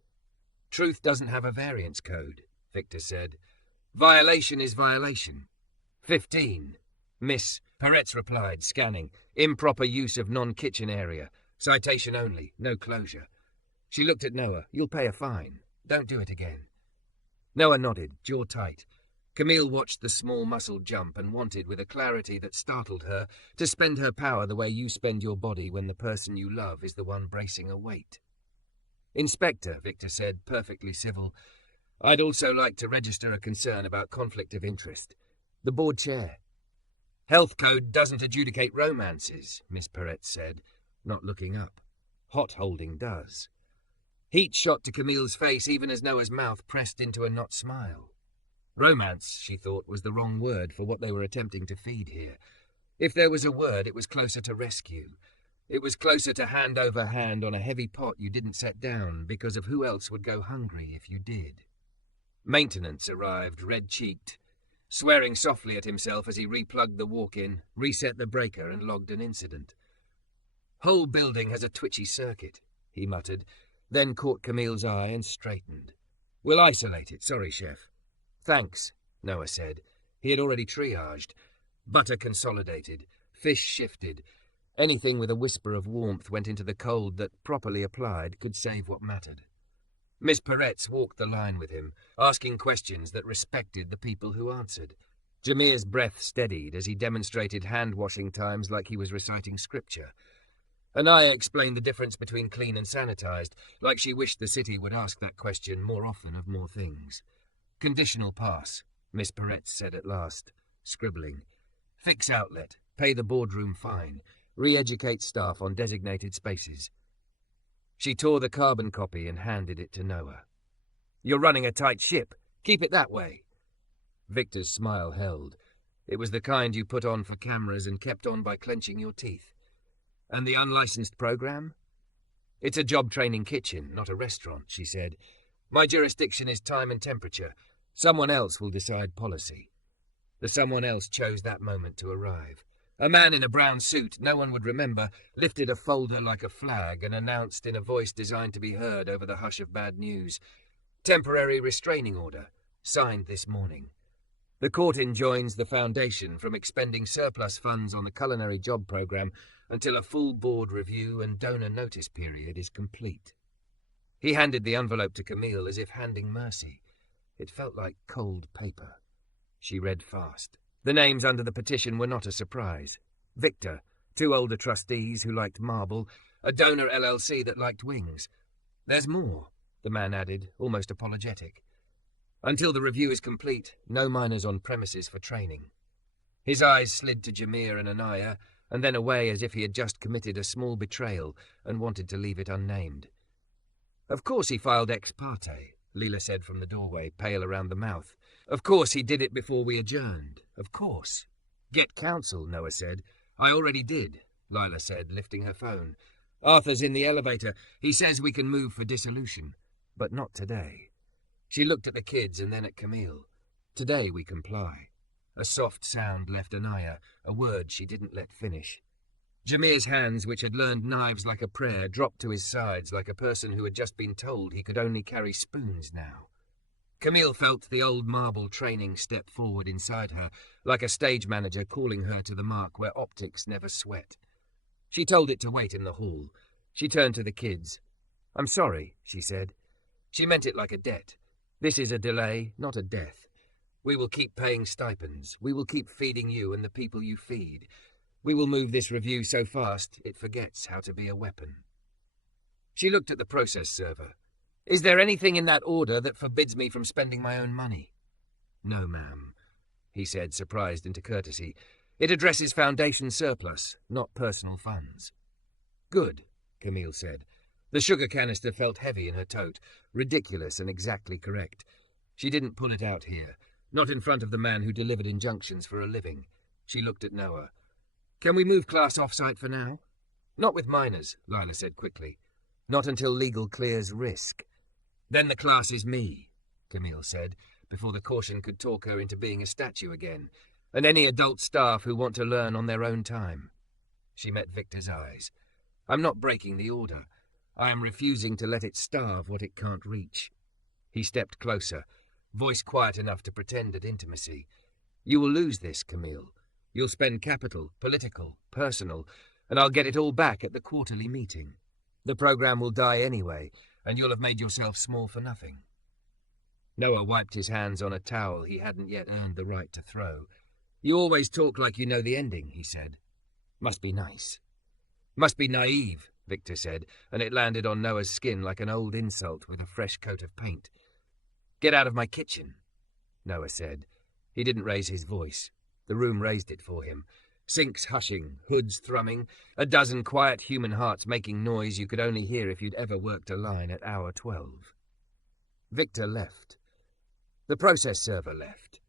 Truth doesn't have a variance code, Victor said. Violation is violation. 15. Miss Peretz replied, scanning. Improper use of non-kitchen area. Citation only, no closure. She looked at Noah. You'll pay a fine. Don't do it again. Noah nodded, jaw tight. Camille watched the small muscle jump and wanted, with a clarity that startled her, to spend her power the way you spend your body when the person you love is the one bracing a weight. Inspector, Victor said, perfectly civil. I'd also like to register a concern about conflict of interest. The board chair. Health code doesn't adjudicate romances, Miss Peretz said, not looking up. Hot holding does. Heat shot to Camille's face even as Noah's mouth pressed into a not smile. Romance, she thought, was the wrong word for what they were attempting to feed here. If there was a word, it was closer to rescue. It was closer to hand over hand on a heavy pot you didn't set down because of who else would go hungry if you did. Maintenance arrived, red-cheeked, swearing softly at himself as he replugged the walk-in, reset the breaker and logged an incident. Whole building has a twitchy circuit, he muttered, then caught Camille's eye and straightened. We'll isolate it, sorry, Chef. Thanks, Noah said. He had already triaged. Butter consolidated, fish shifted. Anything with a whisper of warmth went into the cold that, properly applied, could save what mattered. Miss Peretz walked the line with him, asking questions that respected the people who answered. Jameer's breath steadied as he demonstrated hand-washing times like he was reciting scripture. Anaya explained the difference between clean and sanitized, like she wished the city would ask that question more often of more things. Conditional pass, Miss Peretz said at last, scribbling. Fix outlet, pay the boardroom fine, re-educate staff on designated spaces. She tore the carbon copy and handed it to Noah. You're running a tight ship. Keep it that way. Victor's smile held. It was the kind you put on for cameras and kept on by clenching your teeth. And the unlicensed program? It's a job training kitchen, not a restaurant, she said. My jurisdiction is time and temperature. Someone else will decide policy. The someone else chose that moment to arrive. A man in a brown suit no one would remember lifted a folder like a flag and announced in a voice designed to be heard over the hush of bad news, "Temporary restraining order, signed this morning. The court enjoins the Foundation from expending surplus funds on the culinary job programme until a full board review and donor notice period is complete." He handed the envelope to Camille as if handing mercy. It felt like cold paper. She read fast. The names under the petition were not a surprise. Victor, 2 older trustees who liked marble, a donor LLC that liked wings. "There's more," the man added, almost apologetic. "Until the review is complete, no minors on premises for training." His eyes slid to Jameer and Anaya, and then away as if he had just committed a small betrayal and wanted to leave it unnamed. "Of course he filed ex parte," Leela said from the doorway, pale around the mouth. "Of course he did it before we adjourned. Of course." "Get counsel," Noah said. "I already did," Lila said, lifting her phone. "Arthur's in the elevator. He says we can move for dissolution. But not today." She looked at the kids and then at Camille. "Today we comply." A soft sound left Anaya, a word she didn't let finish. Jameer's hands, which had learned knives like a prayer, dropped to his sides like a person who had just been told he could only carry spoons now. Camille felt the old marble training step forward inside her, like a stage manager calling her to the mark where optics never sweat. She told it to wait in the hall. She turned to the kids. "I'm sorry," she said. She meant it like a debt. "This is a delay, not a death. We will keep paying stipends. We will keep feeding you and the people you feed. We will move this review so fast it forgets how to be a weapon." She looked at the process server. "Is there anything in that order that forbids me from spending my own money?" "No, ma'am," he said, surprised into courtesy. "It addresses Foundation surplus, not personal funds." "Good," Camille said. The sugar canister felt heavy in her tote, ridiculous and exactly correct. She didn't pull it out here, not in front of the man who delivered injunctions for a living. She looked at Noah. "Can we move class off-site for now?" "Not with minors," Lila said quickly. "Not until legal clears risk." "Then the class is me," Camille said, before the caution could talk her into being a statue again, "and any adult staff who want to learn on their own time." She met Victor's eyes. "I'm not breaking the order. I am refusing to let it starve what it can't reach." He stepped closer, voice quiet enough to pretend at intimacy. "You will lose this, Camille. You'll spend capital, political, personal, and I'll get it all back at the quarterly meeting. The program will die anyway, and you'll have made yourself small for nothing." Noah wiped his hands on a towel he hadn't yet earned the right to throw. "You always talk like you know the ending," he said. "Must be nice." "Must be naive," Victor said, and it landed on Noah's skin like an old insult with a fresh coat of paint. "Get out of my kitchen," Noah said. He didn't raise his voice. The room raised it for him. Sinks hushing, hoods thrumming, a dozen quiet human hearts making noise you could only hear if you'd ever worked a line at hour 12. Victor left. The process server left.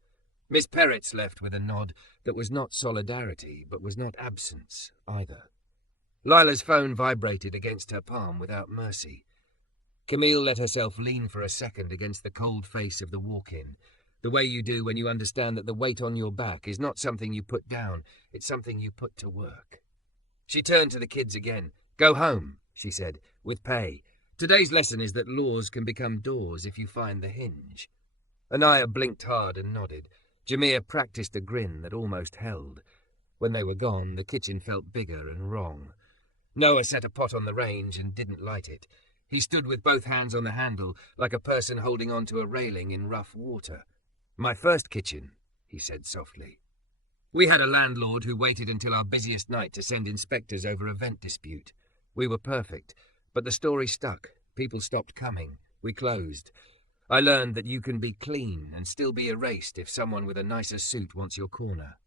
Miss Peretz left with a nod that was not solidarity, but was not absence either. Lila's phone vibrated against her palm without mercy. Camille let herself lean for a second against the cold face of the walk-in, the way you do when you understand that the weight on your back is not something you put down, it's something you put to work. She turned to the kids again. "Go home," she said, "with pay. Today's lesson is that laws can become doors if you find the hinge." Anaya blinked hard and nodded. Jameer practiced a grin that almost held. When they were gone, the kitchen felt bigger and wrong. Noah set a pot on the range and didn't light it. He stood with both hands on the handle, like a person holding onto a railing in rough water. "My first kitchen," he said softly. "We had a landlord who waited until our busiest night to send inspectors over a vent dispute. We were perfect, but the story stuck. People stopped coming. We closed. I learned that you can be clean and still be erased if someone with a nicer suit wants your corner."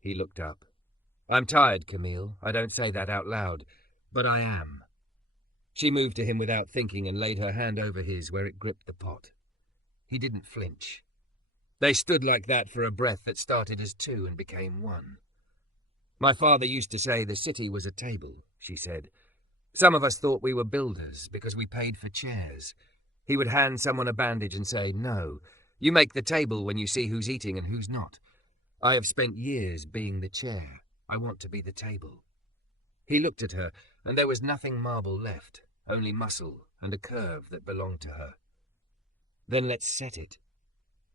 He looked up. "I'm tired, Camille. I don't say that out loud, but I am." She moved to him without thinking and laid her hand over his where it gripped the pot. He didn't flinch. They stood like that for a breath that started as two and became one. "My father used to say the city was a table," she said. "Some of us thought we were builders because we paid for chairs. He would hand someone a bandage and say, 'No, you make the table when you see who's eating and who's not.' I have spent years being the chair. I want to be the table." He looked at her, and there was nothing marble left, only muscle and a curve that belonged to her. "Then let's set it,"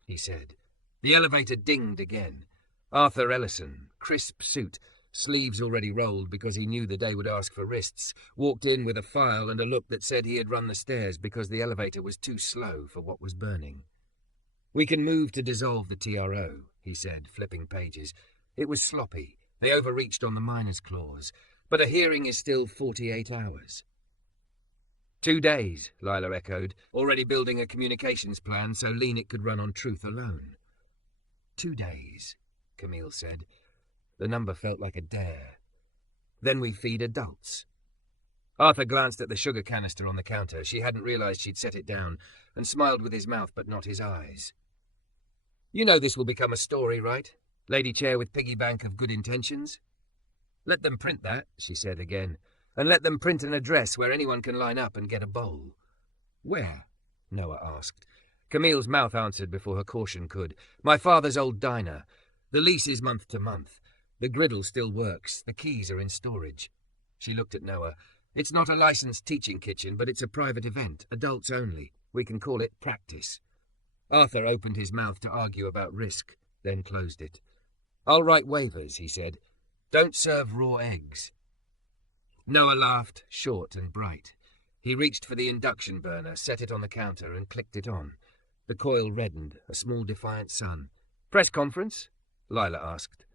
he said. The elevator dinged again. Arthur Ellison, crisp suit, sleeves already rolled because he knew the day would ask for wrists, walked in with a file and a look that said he had run the stairs because the elevator was too slow for what was burning. "We can move to dissolve the TRO," he said, flipping pages. It was sloppy. They overreached on the minors' clause. But a hearing is still 48 hours. 2 days, Lila echoed, already building a communications plan so Leanick could run on truth alone. 2 days, Camille said. The number felt like a dare. Then we feed adults. Arthur glanced at the sugar canister on the counter. She hadn't realized she'd set it down, and smiled with his mouth but not his eyes. "You know this will become a story, right? Lady Chair with piggy bank of good intentions?" "Let them print that," she said again, "and let them print an address where anyone can line up and get a bowl." "Where?" Noah asked. Camille's mouth answered before her caution could. "My father's old diner. The lease is month to month. The griddle still works. The keys are in storage." She looked at Noah. "It's not a licensed teaching kitchen, but it's a private event, adults only. We can call it practice." Arthur opened his mouth to argue about risk, then closed it. "I'll write waivers," he said. "Don't serve raw eggs." Noah laughed, short and bright. He reached for the induction burner, set it on the counter, and clicked it on. The coil reddened, a small defiant sun. "Press conference?" Lila asked.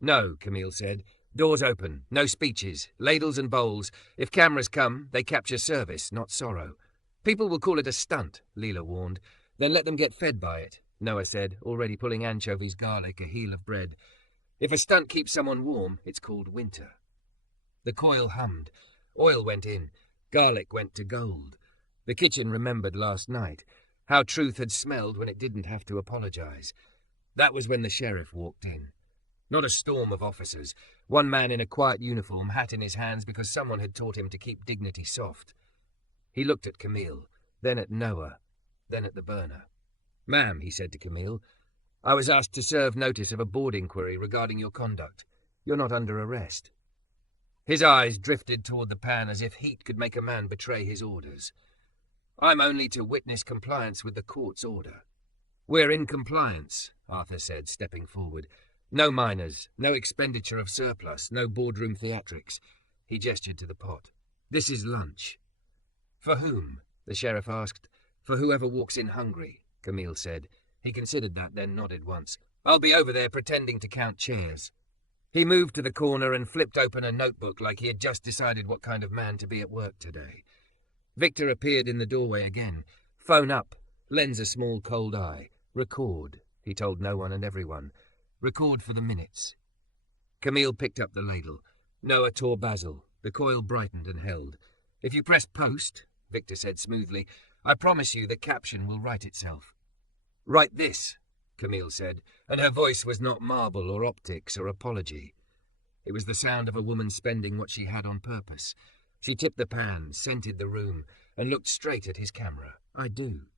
"No," Camille said. "Doors open, no speeches, ladles and bowls. If cameras come, they capture service, not sorrow." "People will call it a stunt," Leela warned. "Then let them get fed by it," Noah said, already pulling anchovies, garlic, a heel of bread. "If a stunt keeps someone warm, it's called winter." The coil hummed. Oil went in. Garlic went to gold. The kitchen remembered last night, how truth had smelled when it didn't have to apologize. That was when the sheriff walked in. Not a storm of officers. One man in a quiet uniform, hat in his hands because someone had taught him to keep dignity soft. He looked at Camille, then at Noah, then at the burner. "Ma'am," he said to Camille, "I was asked to serve notice of a board inquiry regarding your conduct. You're not under arrest." His eyes drifted toward the pan as if heat could make a man betray his orders. "I'm only to witness compliance with the court's order." "We're in compliance," Arthur said, stepping forward. "No minors, no expenditure of surplus, no boardroom theatrics." He gestured to the pot. "This is lunch." "For whom?" the sheriff asked. "For whoever walks in hungry," Camille said. He considered that, then nodded once. "I'll be over there pretending to count chairs." He moved to the corner and flipped open a notebook like he had just decided what kind of man to be at work today. Victor appeared in the doorway again. "Phone up. Lends a small cold eye. Record," he told no one and everyone. "Record for the minutes." Camille picked up the ladle. Noah tore basil. The coil brightened and held. "If you press post," Victor said smoothly, "I promise you the caption will write itself." "Write this," Camille said, and her voice was not marble or optics or apology. It was the sound of a woman spending what she had on purpose. She tipped the pan, scented the room, and looked straight at his camera. "I do."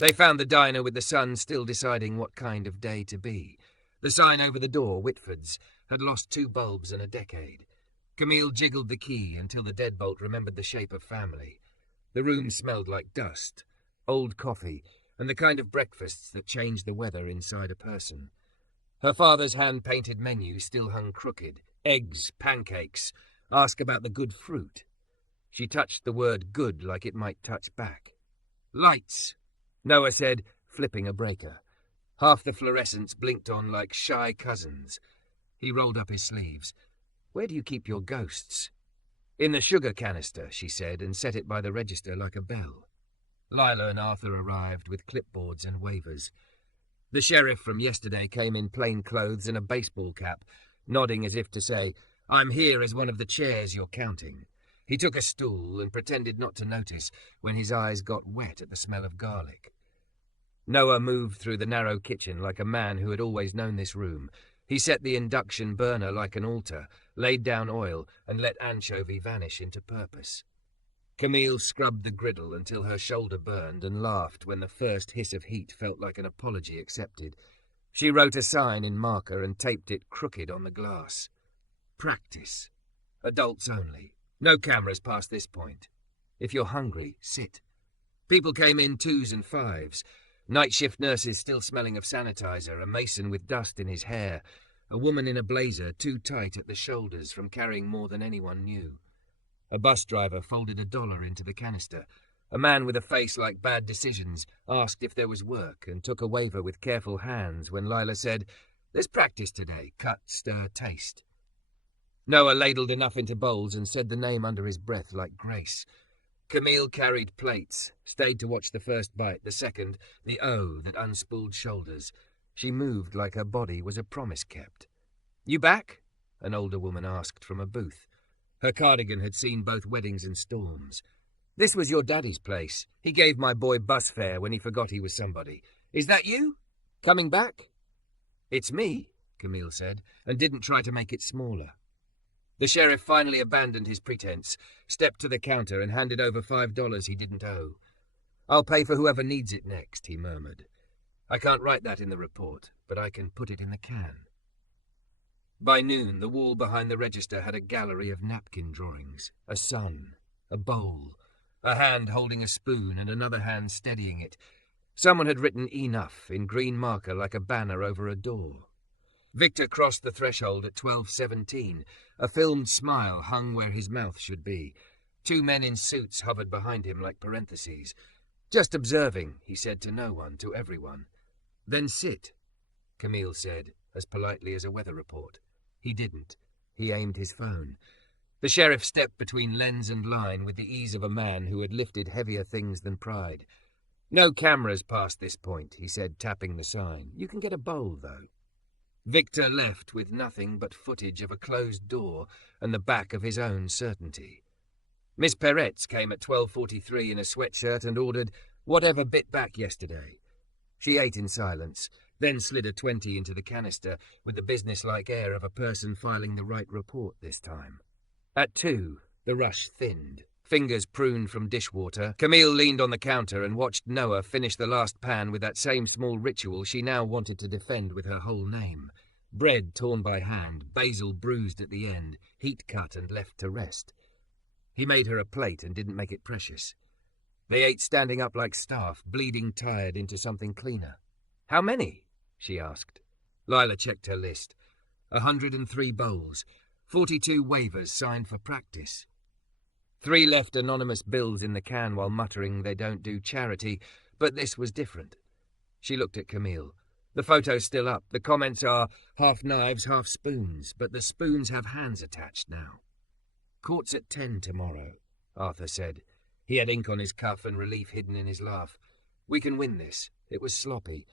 They found the diner with the sun still deciding what kind of day to be. The sign over the door, Whitford's, had lost 2 bulbs in a decade. Camille jiggled the key until the deadbolt remembered the shape of family. The room smelled like dust, old coffee, and the kind of breakfasts that changed the weather inside a person. Her father's hand-painted menu still hung crooked. Eggs, pancakes, ask about the good fruit. She touched the word good like it might touch back. "Lights," Noah said, flipping a breaker. Half the fluorescents blinked on like shy cousins. He rolled up his sleeves. "Where do you keep your ghosts?" "In the sugar canister," she said, and set it by the register like a bell. Lila and Arthur arrived with clipboards and waivers. The sheriff from yesterday came in plain clothes and a baseball cap, nodding as if to say, "I'm here as one of the chairs you're counting." He took a stool and pretended not to notice when his eyes got wet at the smell of garlic. Noah moved through the narrow kitchen like a man who had always known this room. He set the induction burner like an altar, laid down oil, and let anchovy vanish into purpose. Camille scrubbed the griddle until her shoulder burned and laughed when the first hiss of heat felt like an apology accepted. She wrote a sign in marker and taped it crooked on the glass. practice. Adults only. No cameras past this point. If you're hungry, sit. People came in 2s and 5s. Night shift nurses still smelling of sanitizer, a mason with dust in his hair, a woman in a blazer too tight at the shoulders from carrying more than anyone knew. A bus driver folded $1 into the canister. A man with a face like bad decisions asked if there was work and took a waiver with careful hands when Lila said, "There's practice today. Cut, stir, taste." Noah ladled enough into bowls and said the name under his breath like grace. Camille carried plates, stayed to watch the first bite, the second, the O that unspooled shoulders. She moved like her body was a promise kept. "You back?" an older woman asked from a booth. Her cardigan had seen both weddings and storms. "This was your daddy's place. He gave my boy bus fare when he forgot he was somebody. Is that you? Coming back?" "It's me," Camille said, and didn't try to make it smaller. The sheriff finally abandoned his pretense, stepped to the counter and handed over $5 he didn't owe. "I'll pay for whoever needs it next," he murmured. "I can't write that in the report, but I can put it in the can." By noon, the wall behind the register had a gallery of napkin drawings, a sun, a bowl, a hand holding a spoon and another hand steadying it. Someone had written "Enough" in green marker like a banner over a door. Victor crossed the threshold at 12:17. A filmed smile hung where his mouth should be. 2 men in suits hovered behind him like parentheses. "Just observing," he said to no one, to everyone. "Then sit," Camille said, as politely as a weather report. He didn't. He aimed his phone. The sheriff stepped between lens and line with the ease of a man who had lifted heavier things than pride. "No cameras past this point," he said, tapping the sign. "You can get a bowl, though." Victor left with nothing but footage of a closed door and the back of his own certainty. Miss Peretz came at 12:43 in a sweatshirt and ordered whatever bit back yesterday. She ate in silence, then slid a 20 into the canister with the businesslike air of a person filing the right report this time. At 2, the rush thinned. Fingers pruned from dishwater, Camille leaned on the counter and watched Noah finish the last pan with that same small ritual she now wanted to defend with her whole name. Bread torn by hand, basil bruised at the end, heat cut and left to rest. He made her a plate and didn't make it precious. They ate standing up like staff, bleeding tired into something cleaner. "How many?" she asked. Lila checked her list. 103 bowls, 42 waivers signed for practice. 3 left anonymous bills in the can while muttering they don't do charity, but this was different. She looked at Camille. The photo's still up. The comments are half knives, half spoons, but the spoons have hands attached now. "Court's at 10 tomorrow," Arthur said. He had ink on his cuff and relief hidden in his laugh. "We can win this. It was sloppy.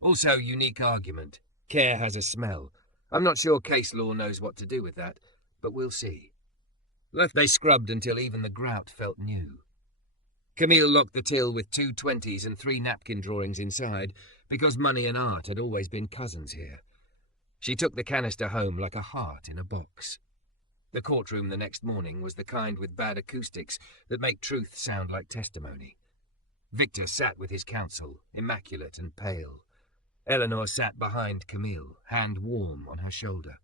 Also unique argument. Care has a smell. I'm not sure case law knows what to do with that, but we'll see." They scrubbed until even the grout felt new. Camille locked the till with 2 20s and 3 napkin drawings inside, because money and art had always been cousins here. She took the canister home like a heart in a box. The courtroom the next morning was the kind with bad acoustics that make truth sound like testimony. Victor sat with his counsel, immaculate and pale. Eleanor sat behind Camille, hand warm on her shoulder.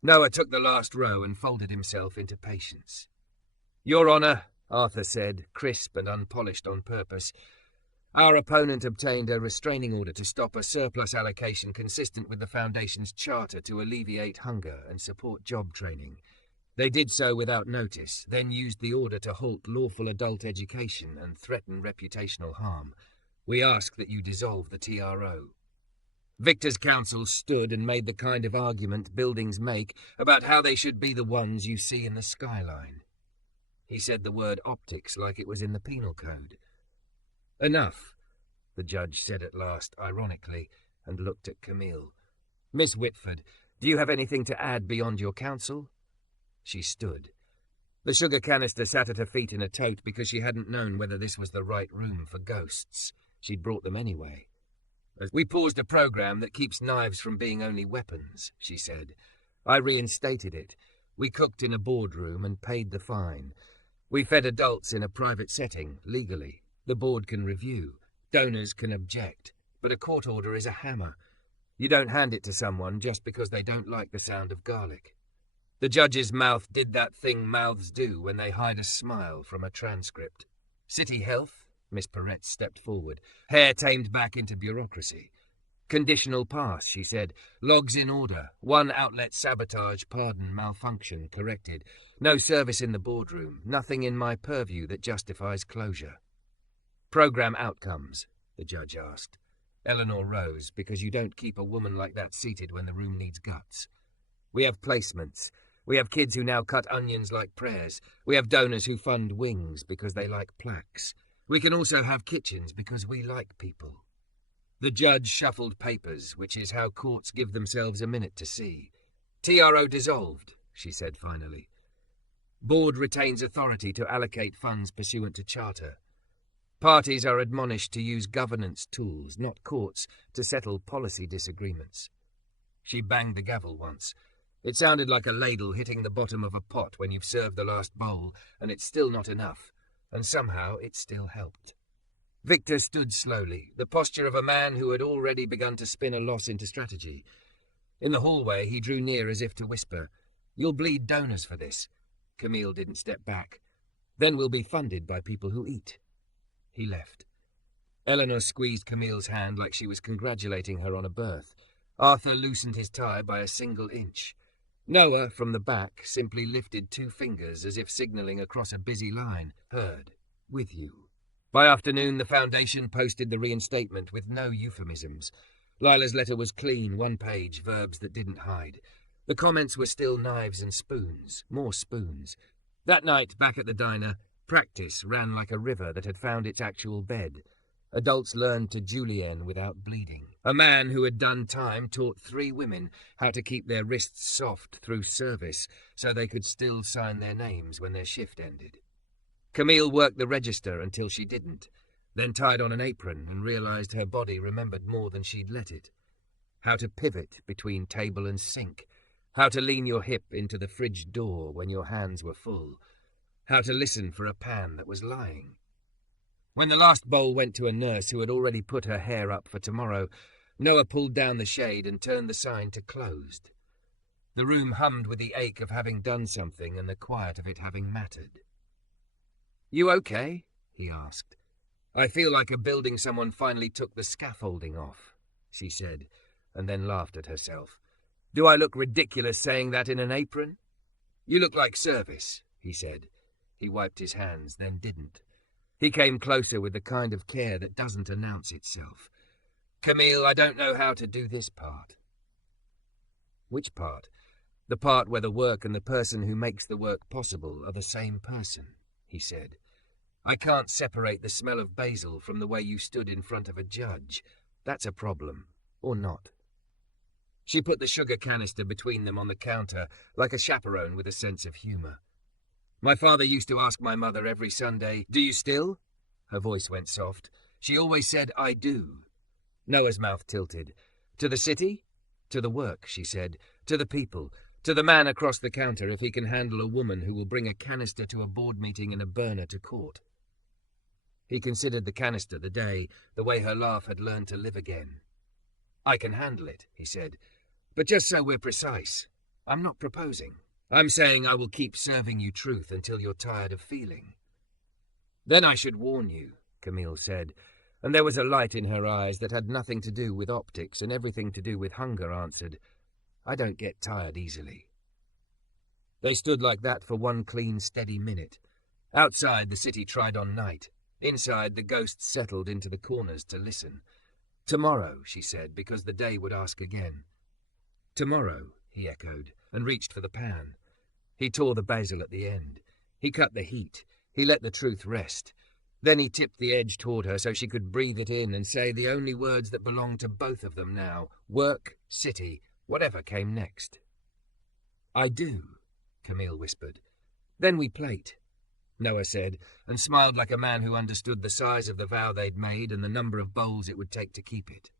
Noah took the last row and folded himself into patience. "Your Honour," Arthur said, crisp and unpolished on purpose, "our opponent obtained a restraining order to stop a surplus allocation consistent with the Foundation's charter to alleviate hunger and support job training. They did so without notice, then used the order to halt lawful adult education and threaten reputational harm. We ask that you dissolve the TRO." Victor's counsel stood and made the kind of argument buildings make about how they should be the ones you see in the skyline. He said the word optics like it was in the penal code. "Enough," the judge said at last, ironically, and looked at Camille. "Miss Whitford, do you have anything to add beyond your counsel?" She stood. The sugar canister sat at her feet in a tote because she hadn't known whether this was the right room for ghosts. She'd brought them anyway. "We paused a program that keeps knives from being only weapons," she said. "I reinstated it. We cooked in a boardroom and paid the fine. We fed adults in a private setting, legally. The board can review. Donors can object. But a court order is a hammer. You don't hand it to someone just because they don't like the sound of garlic." The judge's mouth did that thing mouths do when they hide a smile from a transcript. City Health? Miss Perrette stepped forward, hair tamed back into bureaucracy. Conditional pass, she said. Logs in order. One outlet sabotage, pardon, malfunction, corrected. No service in the boardroom. Nothing in my purview that justifies closure. Program outcomes, the judge asked. Eleanor rose, because you don't keep a woman like that seated when the room needs guts. We have placements. We have kids who now cut onions like prayers. We have donors who fund wings because they like plaques. We can also have kitchens because we like people. The judge shuffled papers, which is how courts give themselves a minute to see. TRO dissolved, she said finally. Board retains authority to allocate funds pursuant to charter. Parties are admonished to use governance tools, not courts, to settle policy disagreements. She banged the gavel once. It sounded like a ladle hitting the bottom of a pot when you've served the last bowl, and it's still not enough, and somehow it still helped. Victor stood slowly, the posture of a man who had already begun to spin a loss into strategy. In the hallway, he drew near as if to whisper, "You'll bleed donors for this." Camille didn't step back. "Then we'll be funded by people who eat." He left. Eleanor squeezed Camille's hand like she was congratulating her on a birth. Arthur loosened his tie by a single inch. Noah, from the back, simply lifted 2 fingers as if signalling across a busy line. Heard. With you. By afternoon, the Foundation posted the reinstatement with no euphemisms. Lila's letter was clean, 1 page, verbs that didn't hide. The comments were still knives and spoons, more spoons. That night, back at the diner, practice ran like a river that had found its actual bed. Adults learned to julienne without bleeding. A man who had done time taught 3 women how to keep their wrists soft through service so they could still sign their names when their shift ended. Camille worked the register until she didn't, then tied on an apron and realized her body remembered more than she'd let it. How to pivot between table and sink. How to lean your hip into the fridge door when your hands were full. How to listen for a pan that was lying. When the last bowl went to a nurse who had already put her hair up for tomorrow, Noah pulled down the shade and turned the sign to closed. The room hummed with the ache of having done something and the quiet of it having mattered. "You okay?" he asked. "I feel like a building someone finally took the scaffolding off," she said, and then laughed at herself. "Do I look ridiculous saying that in an apron?" "You look like service," he said. He wiped his hands, then didn't. He came closer with the kind of care that doesn't announce itself. "Camille, I don't know how to do this part." "Which part?" "The part where the work and the person who makes the work possible are the same person," he said. "I can't separate the smell of basil from the way you stood in front of a judge. That's a problem. Or not." She put the sugar canister between them on the counter, like a chaperone with a sense of humour. "My father used to ask my mother every Sunday, 'Do you still?' Her voice went soft. She always said, 'I do.'" Noah's mouth tilted. "To the city?" "To the work," she said. "To the people. To the man across the counter if he can handle a woman who will bring a canister to a board meeting and a burner to court." He considered the canister, the day, the way her laugh had learned to live again. "I can handle it," he said. "But just so we're precise, I'm not proposing. I'm saying I will keep serving you truth until you're tired of feeling." "Then I should warn you," Camille said, and there was a light in her eyes that had nothing to do with optics and everything to do with hunger answered, "I don't get tired easily." They stood like that for 1 clean, steady minute. Outside, the city tried on night. Inside, the ghosts settled into the corners to listen. "Tomorrow," she said, because the day would ask again. "Tomorrow," he echoed, and reached for the pan. He tore the basil at the end. He cut the heat. He let the truth rest. Then he tipped the edge toward her so she could breathe it in and say the only words that belonged to both of them now: work, city, whatever came next. "I do," Camille whispered. "Then we plate," Noah said, and smiled like a man who understood the size of the vow they'd made and the number of bowls it would take to keep it.